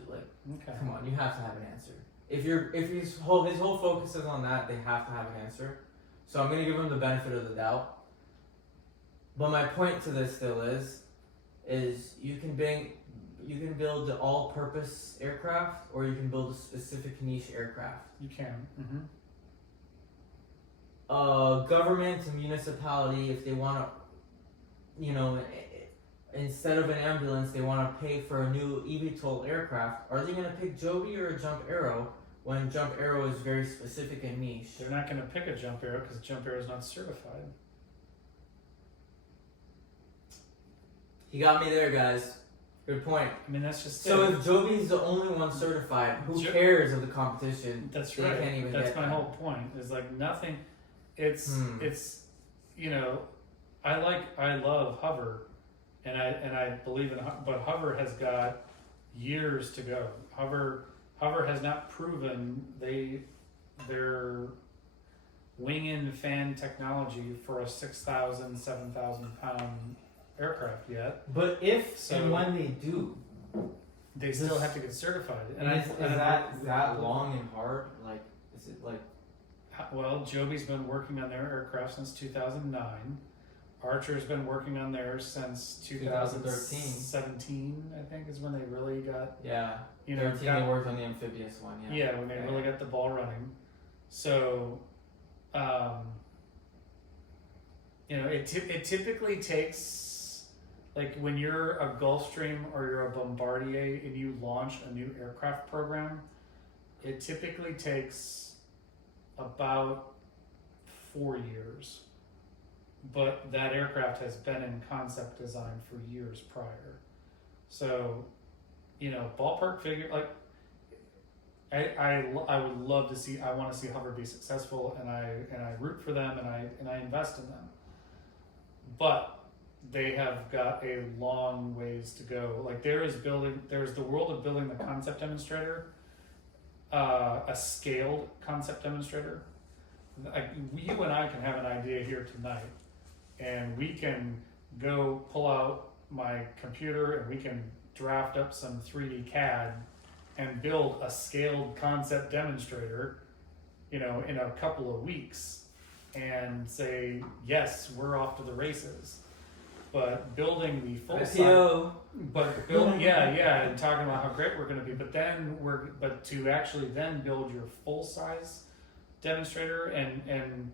Okay. Come on, you have to have an answer. If his whole focus is on that, they have to have an answer. So I'm gonna give him the benefit of the doubt. But my point to this still is you can build the all-purpose aircraft, or you can build a specific niche aircraft. You can. Government and municipality, if they want to, instead of an ambulance, they want to pay for a new eVTOL aircraft. Are they going to pick Joby or a Jump Aero when Jump Aero is very specific and niche? They're not going to pick a Jump Aero because Jump Aero is not certified. You got me there, guys. Good point. I mean, that's just So it. if Joby's the only one certified, who cares of the competition? That's They right. can't even That's get my that. whole point. Is like nothing. It's I love Hovr, and I believe in, but Hovr has got years to go. Hovr has not proven their wing and fan technology for a 6,000, 7,000 pound aircraft yet. But if and when they do, they still have to get certified. and is that long and hard? Like, is it like? Well, Joby's been working on their aircraft since 2009. Archer's been working on theirs since 2017, I think, is when they really got. Yeah. 13 they worked on the amphibious one. Yeah. Yeah, when they really got the ball running. So, it typically takes, like when you're a Gulfstream or you're a Bombardier and you launch a new aircraft program, it typically takes about 4 years. But that aircraft has been in concept design for years prior. So, ballpark figure, like, I would love to see, I want to see Hovr be successful, and I root for them, and I invest in them. But they have got a long ways to go. Like, there's the world of building the concept demonstrator, a scaled concept demonstrator. Like, you and I can have an idea here tonight, and we can go pull out my computer and we can draft up some 3D CAD and build a scaled concept demonstrator, in a couple of weeks, and say, yes, we're off to the races. But building the full size, and talking about how great we're going to be, but to actually then build your full size demonstrator, and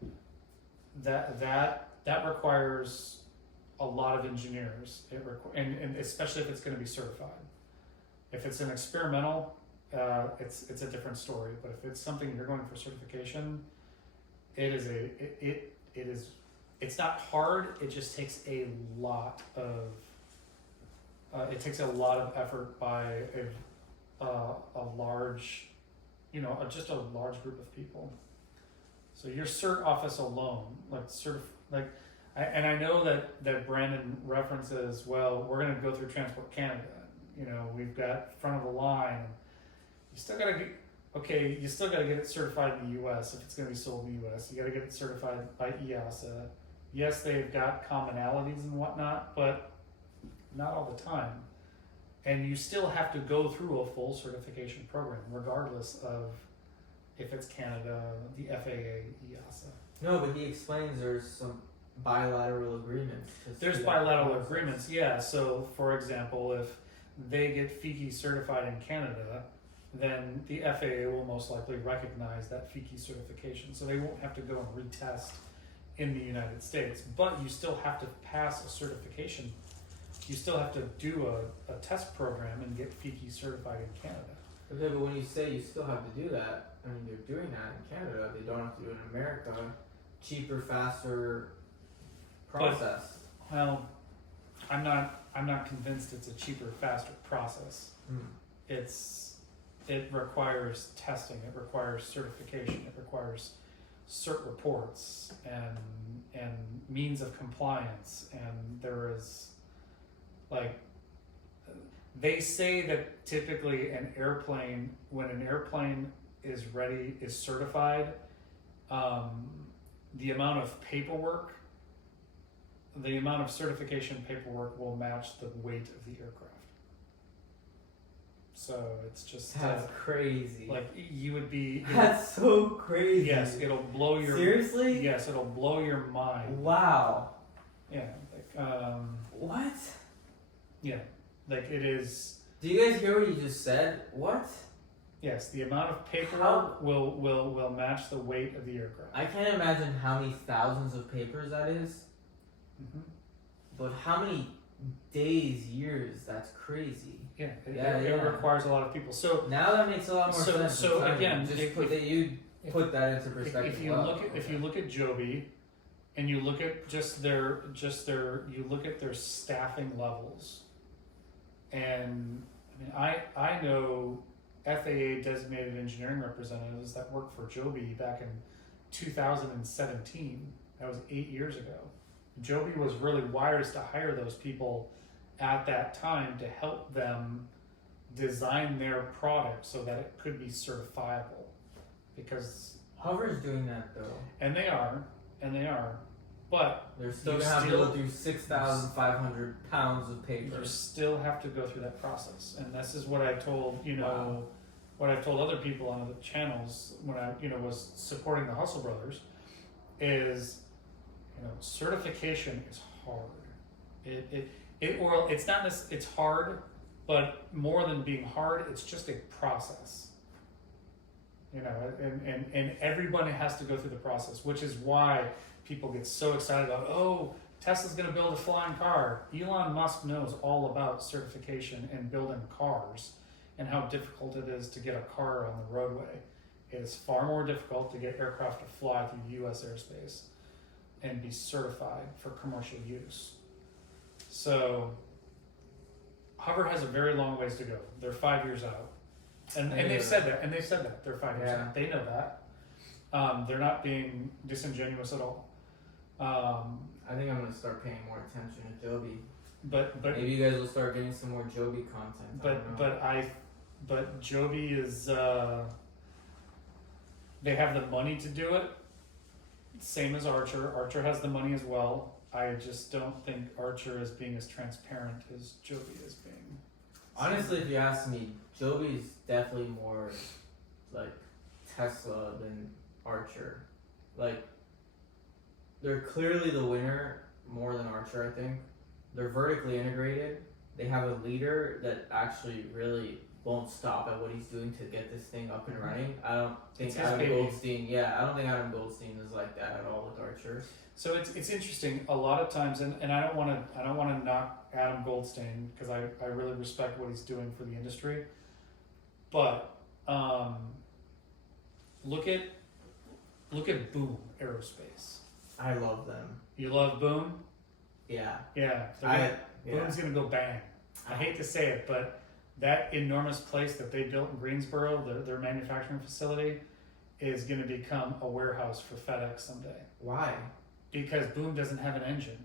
that requires a lot of engineers. And especially if it's going to be certified. If it's an experimental, it's a different story. But if it's something you're going for certification, it's not hard. It just takes a lot of effort by a large, just a large group of people. So your cert office alone, and I know that Brandon references, well, we're going to go through Transport Canada. We've got front of the line. You still got to get it certified in the U.S. if it's going to be sold in the U.S. You got to get it certified by EASA. Yes, they've got commonalities and whatnot, but not all the time. And you still have to go through a full certification program, regardless of if it's Canada, the FAA, EASA. No, but he explains there's some bilateral agreements. There's bilateral agreements, yeah. So, for example, if they get FICI certified in Canada, then the FAA will most likely recognize that FICI certification. So they won't have to go and retest in the United States. But you still have to pass a certification. You still have to do a test program and get FICI certified in Canada. Okay, but when you say you still have to do that, I mean, they're doing that in Canada. They don't have to do it in America. Cheaper, faster process. Well, I'm not convinced it's a cheaper, faster process. It requires testing. It requires certification. It requires cert reports and means of compliance. And there is, they say that typically when an airplane is ready, is certified, the amount of certification paperwork will match the weight of the aircraft. So it's just that's crazy. You would be. That's so crazy. Yes, it'll blow your. Seriously? Yes, it'll blow your mind. Wow. Yeah. What? Yeah, it is. Do you guys hear what he just said? What? Yes, the amount of paperwork will match the weight of the aircraft. I can't imagine how many thousands of papers that is. Mm-hmm. But how many days, years? That's crazy. Yeah, it requires a lot of people. So now that makes a lot more sense. So again, just put that into perspective. If you look at Joby, and you look at you look at their staffing levels, and I mean I know FAA designated engineering representatives that worked for Joby back in 2017. That was 8 years ago. Joby was really wise to hire those people at that time to help them design their product so that it could be certifiable, because Hovr is doing that though, and they are, but they're still gonna have to go through 6,500 pounds of paper. You still have to go through that process, and this is what I told what I've told other people on other channels when I was supporting the Hustle Brothers is certification is hard. It's not this. It's hard, but more than being hard, it's just a process. And everybody has to go through the process, which is why people get so excited about, oh, Tesla's going to build a flying car. Elon Musk knows all about certification and building cars and how difficult it is to get a car on the roadway. It is far more difficult to get aircraft to fly through U.S. airspace and be certified for commercial use. So Hovr has a very long ways to go. They're 5 years out. And they've said that. They're 5 years out. They know that. They're not being disingenuous at all. I think I'm going to start paying more attention to Joby. But maybe you guys will start getting some more Joby content. But Joby is they have the money to do it. Same as Archer. Archer has the money as well. I just don't think Archer is being as transparent as Joby is being. Honestly, if you ask me, Joby is definitely more like Tesla than Archer. Like, they're clearly the winner more than Archer, I think. They're vertically integrated. They have a leader that actually really won't stop at what he's doing to get this thing up and running. I don't think Adam Goldstein is like that at all with Archer. So it's interesting. A lot of times, and I don't want to knock Adam Goldstein because I really respect what he's doing for the industry. But look at Boom Aerospace. I love them. You love Boom? Yeah. Yeah. Boom's gonna go bang. I hate to say it, but that enormous place that they built in Greensboro, their manufacturing facility, is going to become a warehouse for FedEx someday. Why? Because Boom doesn't have an engine.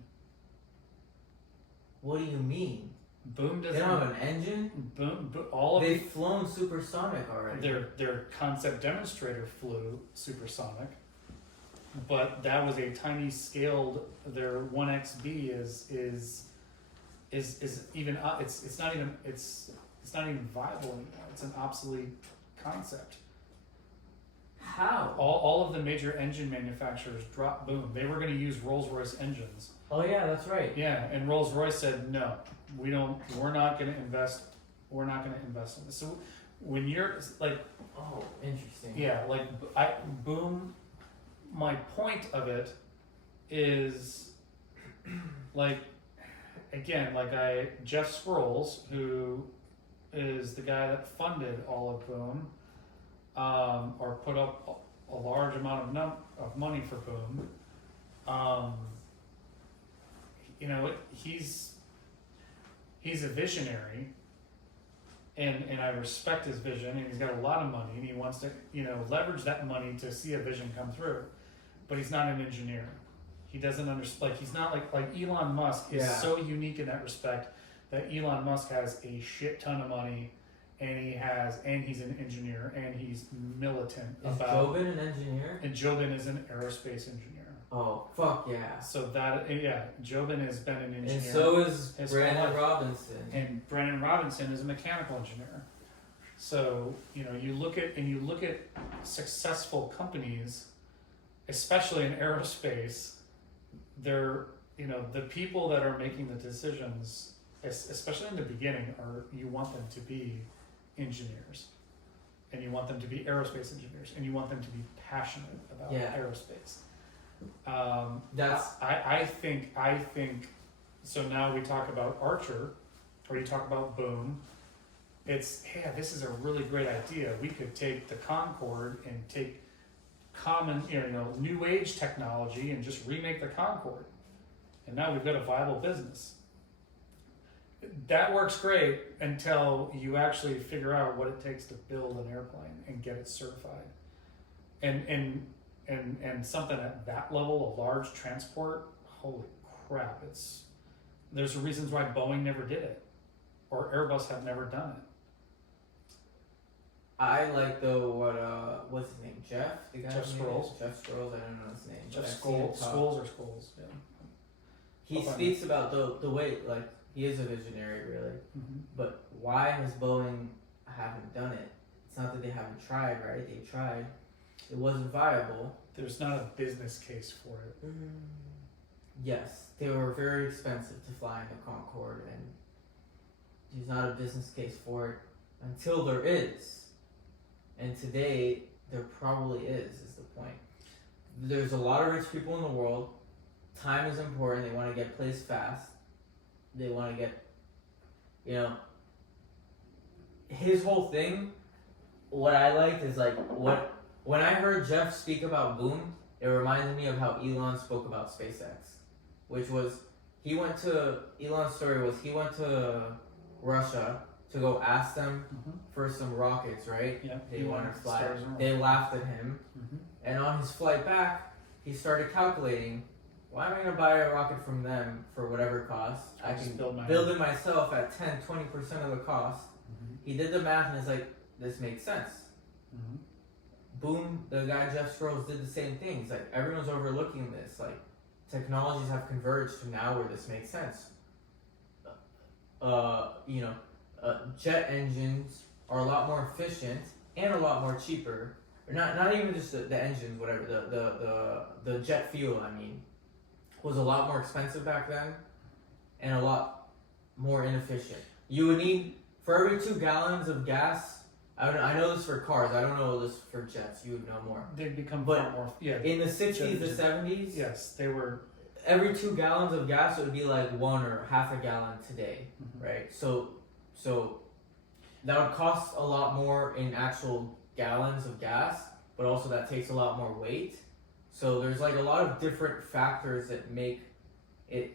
What do you mean? Boom doesn't. They don't have an engine? They've flown supersonic already. Their concept demonstrator flew supersonic, but that was a tiny scaled. Their 1XB is even it's not even viable anymore. It's an obsolete concept. How? All of the major engine manufacturers dropped Boom. They were going to use Rolls-Royce engines. Oh yeah, that's right. Yeah, and Rolls-Royce said no. We're not going to invest. We're not going to invest in this. So when you're like, oh, interesting. Yeah, like Boom. My point of it is like, again, Jeff Sproles, who is the guy that funded all of Boom, or put up a large amount of money for Boom. He's a visionary, and I respect his vision, and he's got a lot of money, and he wants to leverage that money to see a vision come through, but he's not an engineer. He doesn't understand. He's not like Elon Musk is so unique in that respect that Elon Musk has a shit ton of money, and he's an engineer, and he's militant about. Is Jobin an engineer? And Jobin is an aerospace engineer. Oh fuck yeah! So Jobin has been an engineer. And so is Brandon Robinson. And Brandon Robinson is a mechanical engineer. So you look at successful companies, especially in aerospace. They're the people that are making the decisions especially in the beginning, you want them to be engineers, and you want them to be aerospace engineers, and you want them to be passionate about aerospace. I think. So now we talk about Archer, or you talk about Boom. It's, hey, this is a really great idea. We could take the Concorde and take common, new age technology and just remake the Concorde. And now we've got a viable business. That works great until you actually figure out what it takes to build an airplane and get it certified. And something at that level, a large transport, holy crap, there's reasons why Boeing never did it, or Airbus have never done it. I like what's his name? Jeff? The guy Jeff Scrolls. Jeff Scrolls, I don't know his name. Jeff Scrolls, yeah. He speaks about the way, like, he is a visionary, really. Mm-hmm. But why has Boeing haven't done it? It's not that they haven't tried, right? They tried. It wasn't viable. There's not a business case for it. Yes, they were very expensive to fly in the Concorde, and there's not a business case for it until there is. And today, there probably is the point. There's a lot of rich people in the world. Time is important. They want to get places fast. They want to get, his whole thing, what I liked is when I heard Jeff speak about Boom, it reminded me of how Elon spoke about SpaceX, which was, Elon's story was he went to Russia to go ask them for some rockets, right? Yeah. They wanted to fly. They laughed at him. And on his flight back, he started calculating, why am I going to buy a rocket from them for whatever cost? I can build it myself at 10-20% of the cost. He did the math and it's like, this makes sense. Boom, the guy Jeff Scrolls did the same thing. He's like, everyone's overlooking this. Like, technologies have converged to now where this makes sense. Jet engines are a lot more efficient and a lot more cheaper. Or not even just the engines, whatever, the jet fuel, I mean, was a lot more expensive back then and a lot more inefficient. You would need, for every 2 gallons of gas, I know this for cars, I don't know this for jets, you would know more. They've become but more, yeah. In the 60s, the 70s, yes, they were. Every 2 gallons of gas, it would be like 1 or half a gallon today, right? So that would cost a lot more in actual gallons of gas, but also that takes a lot more weight. So there's like a lot of different factors that make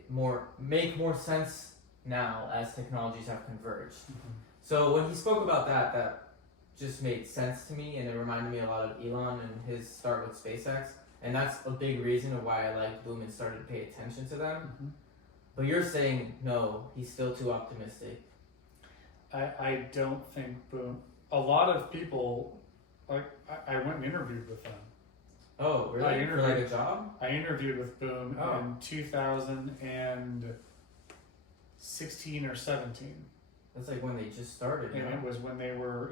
more sense now as technologies have converged. So when he spoke about that just made sense to me, and it reminded me a lot of Elon and his start with SpaceX, and that's a big reason of why I liked Boom and started to pay attention to them. But you're saying no, he's still too optimistic. I don't think Boom. A lot of people, like I went and interviewed with them. Oh, really? For like a job? I interviewed with Boom in 2016 or 17. That's like when they just started. And it was when they were,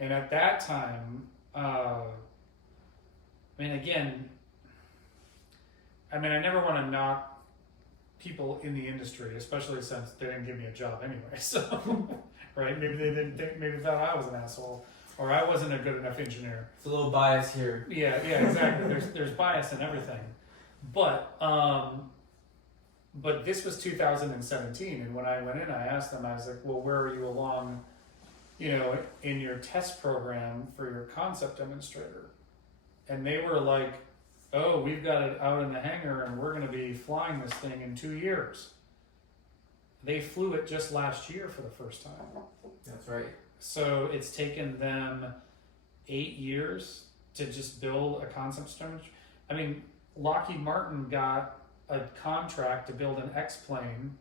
and at that time, I never want to knock people in the industry, especially since they didn't give me a job anyway. So, right? Maybe they didn't think, maybe they thought I was an asshole, or I wasn't a good enough engineer. It's a little bias here. Yeah, exactly. There's bias in everything, but this was 2017, and when I went in, I asked them. I was like, "Well, where are you along, in your test program for your concept demonstrator?" And they were like, "Oh, we've got it out in the hangar, and we're going to be flying this thing in 2 years." They flew it just last year for the first time. That's right. So it's taken them 8 years to just build a concept demonstrator. I mean, Lockheed Martin got a contract to build an X-plane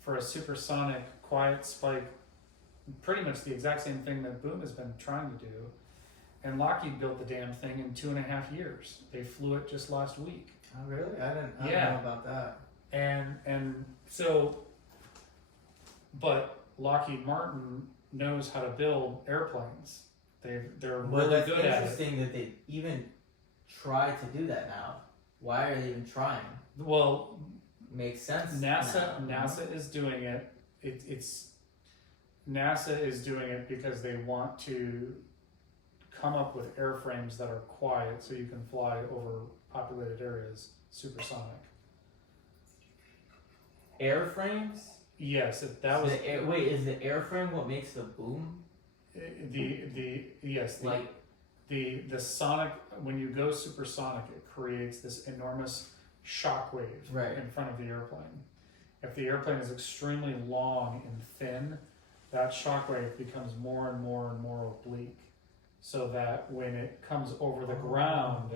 for a supersonic quiet spike, pretty much the exact same thing that Boom has been trying to do. And Lockheed built the damn thing in 2.5 years. They flew it just last week. Oh, really? I didn't know about that. And so, but Lockheed Martin knows how to build airplanes. They're really good at it. It's interesting that they even try to do that now. Why are they even trying? Well, makes sense. NASA is doing it. NASA is doing it because they want to come up with airframes that are quiet so you can fly over populated areas supersonic. Airframes? Yes, if that was wait, is the airframe what makes the boom? The sonic, when you go supersonic, it creates this enormous shock wave in front of the airplane. If the airplane is extremely long and thin, that shock wave becomes more and more and more oblique, so that when it comes over the ground,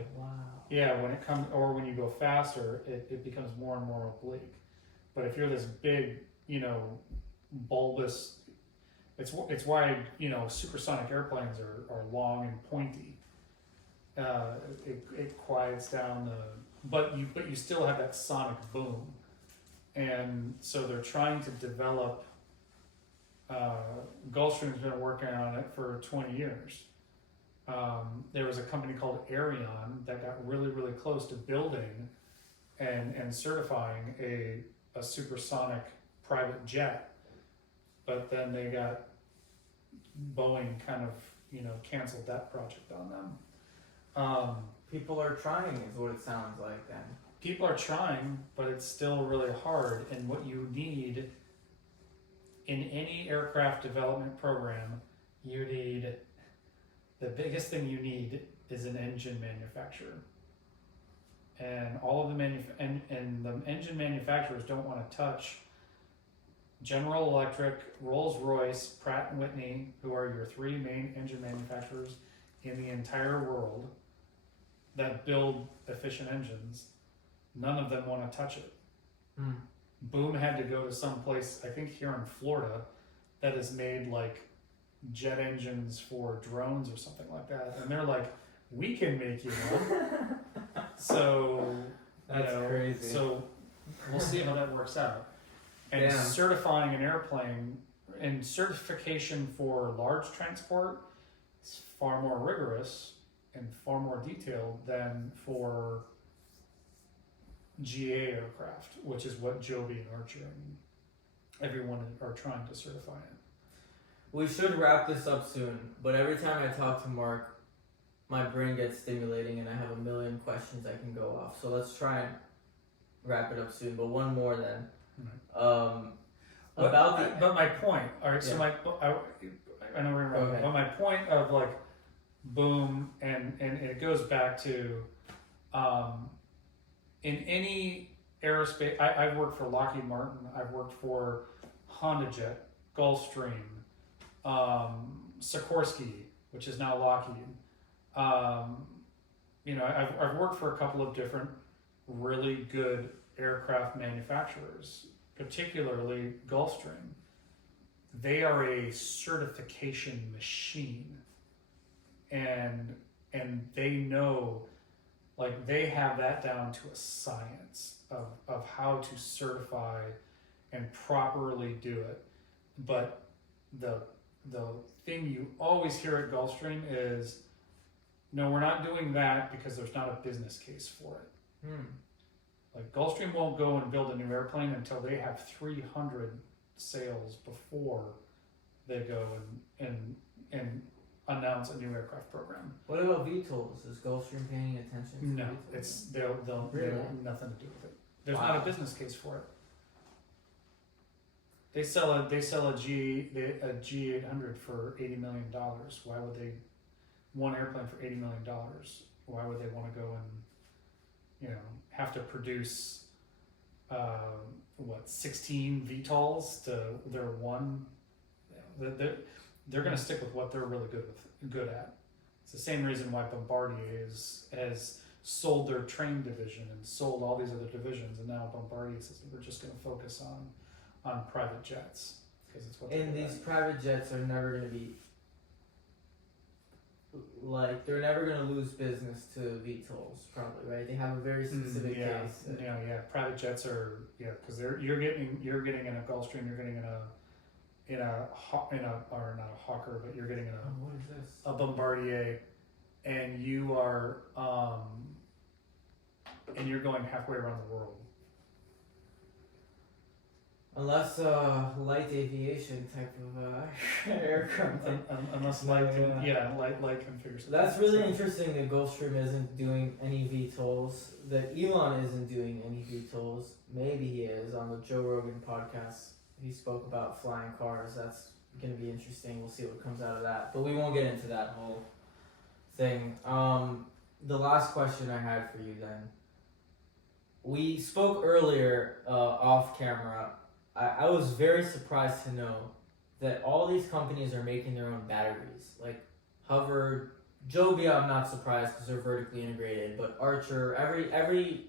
when it comes, or when you go faster, it becomes more and more oblique. But if you're this big, bulbous, it's why, supersonic airplanes are long and pointy. It quiets down but you still have that sonic boom. And so they're trying to develop, Gulfstream's been working on it for 20 years. There was a company called Herein that got really, really close to building and certifying a supersonic private jet, but then Boeing kind of, canceled that project on them. People are trying is what it sounds like then. People are trying, but it's still really hard. And what you need in any aircraft development program, the biggest thing you need is an engine manufacturer. And all of the the engine manufacturers don't want to touch General Electric, Rolls-Royce, Pratt & Whitney, who are your three main engine manufacturers in the entire world that build efficient engines. None of them want to touch it. Boom had to go to some place, I think here in Florida, that has made like jet engines for drones or something like that. And they're like, we can make you one. So, that's crazy. So we'll see how that works out. And certifying an airplane and certification for large transport is far more rigorous and far more detailed than for GA aircraft, which is what Joby and Archer and everyone are trying to certify it. We should wrap this up soon, but every time I talk to Mark, my brain gets stimulating and I have a million questions I can go off. So let's try and wrap it up soon. But one more then. But my point, all right, so I know we're gonna wrap up, but my point of like boom, and it goes back to in any aerospace, I've worked for Lockheed Martin, I've worked for Honda Jet, Gulfstream, Sikorsky, which is now Lockheed. I've worked for a couple of different really good aircraft manufacturers, particularly Gulfstream. They are a certification machine, and they know, like, they have that down to a science of how to certify and properly do it. But the thing you always hear at Gulfstream is, no, we're not doing that because there's not a business case for it. Like, Gulfstream won't go and build a new airplane until they have 300 sales before they go and announce a new aircraft program. What about VTOLs? Is Gulfstream paying attention to No, VTOLs? they'll have nothing to do with it. There's not a business case for it. They sell a G800 for $80 million. Why would they, one airplane for $80 million? Why would they want to go and, have to produce 16 VTOLs to their one? They're going to stick with what they're really good at. It's the same reason why Bombardier has sold their train division and sold all these other divisions, and now Bombardier says we're just going to focus on private jets because it's what. And these private jets are never going to be like, they're never going to lose business to VTOLs, probably, right? They have a very specific case. Yeah. Private jets are because you're getting in a Gulfstream, you're getting in a or not a Hawker, but you're getting in what is this? a Bombardier, and you are and you're going halfway around the world. Unless light aviation type of aircraft. Unless LYTE can figure something That's out. really So- interesting that Gulfstream isn't doing any VTOLs, that Elon isn't doing any VTOLs. Maybe he is. On the Joe Rogan podcast, he spoke about flying cars. That's going to be interesting. We'll see what comes out of that. But we won't get into that whole thing. The last question I had for you then. We spoke earlier off camera. I was very surprised to know that all these companies are making their own batteries. Like Hovr, Joby, I'm not surprised because they're vertically integrated. But Archer, every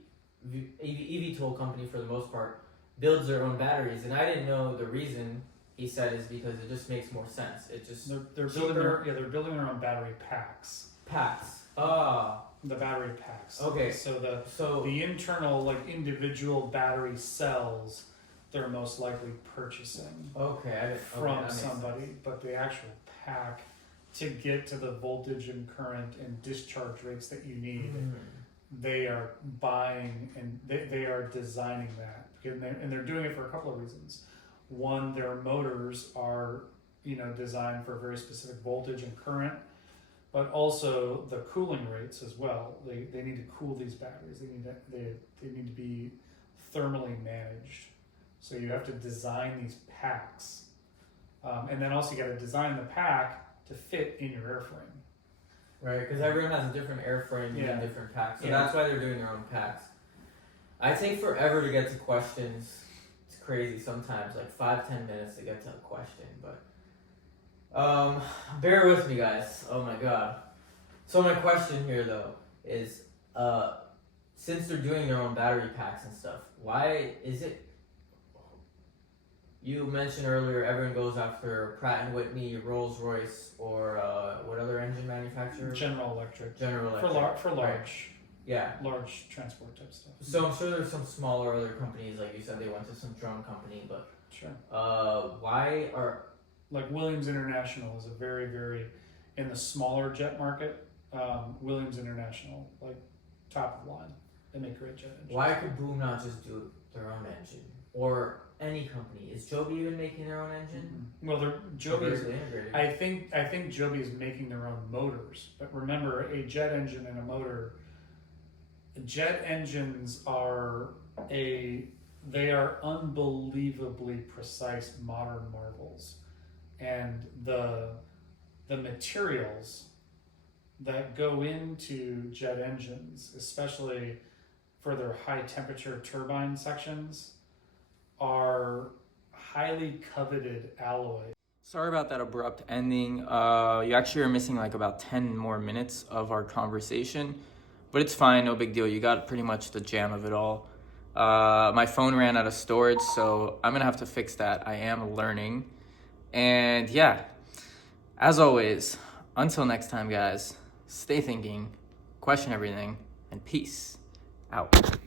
eVTOL company for the most part builds their own batteries. And I didn't know the reason. He said is because it just makes more sense. It just they're building their own battery packs. Packs. The battery packs. Okay. So the internal individual battery cells they're most likely purchasing from somebody, but the actual pack to get to the voltage and current and discharge rates that you need, they are buying and they are designing that. And they're doing it for a couple of reasons. One, their motors are designed for a very specific voltage and current, but also the cooling rates as well. They need to cool these batteries. They need to be thermally managed. So you have to design these packs, and then also you got to design the pack to fit in your airframe. Right, because everyone has a different airframe and different packs, so that's why they're doing their own packs. I take forever to get to questions. It's crazy sometimes, like 5-10 minutes to get to a question, but bear with me, guys. Oh my god. So my question here though is, since they're doing their own battery packs and stuff, why is it? You mentioned earlier everyone goes after Pratt & Whitney, Rolls-Royce, or what other engine manufacturer? General Electric. For large. Yeah. Large transport type stuff. So I'm sure there's some smaller other companies, like you said, they went to some drone company, but sure. Why are like Williams International is a very, very in the smaller jet market. Williams International, like top of line, they make great jet engines. Why could Boom not just do their own engine or any company? Is Joby even making their own engine? Well, Joby's. Integrated. I think Joby is making their own motors, but remember, a jet engine and a motor. Jet engines are unbelievably precise modern marvels, and the materials that go into jet engines, especially for their high temperature turbine sections, are highly coveted alloy. Sorry about that abrupt ending. You actually are missing like about 10 more minutes of our conversation, but it's fine, no big deal. You got pretty much the jam of it all. My phone ran out of storage, so I'm gonna have to fix that. I am learning. And yeah, as always, until next time, guys, stay thinking, question everything, and peace out.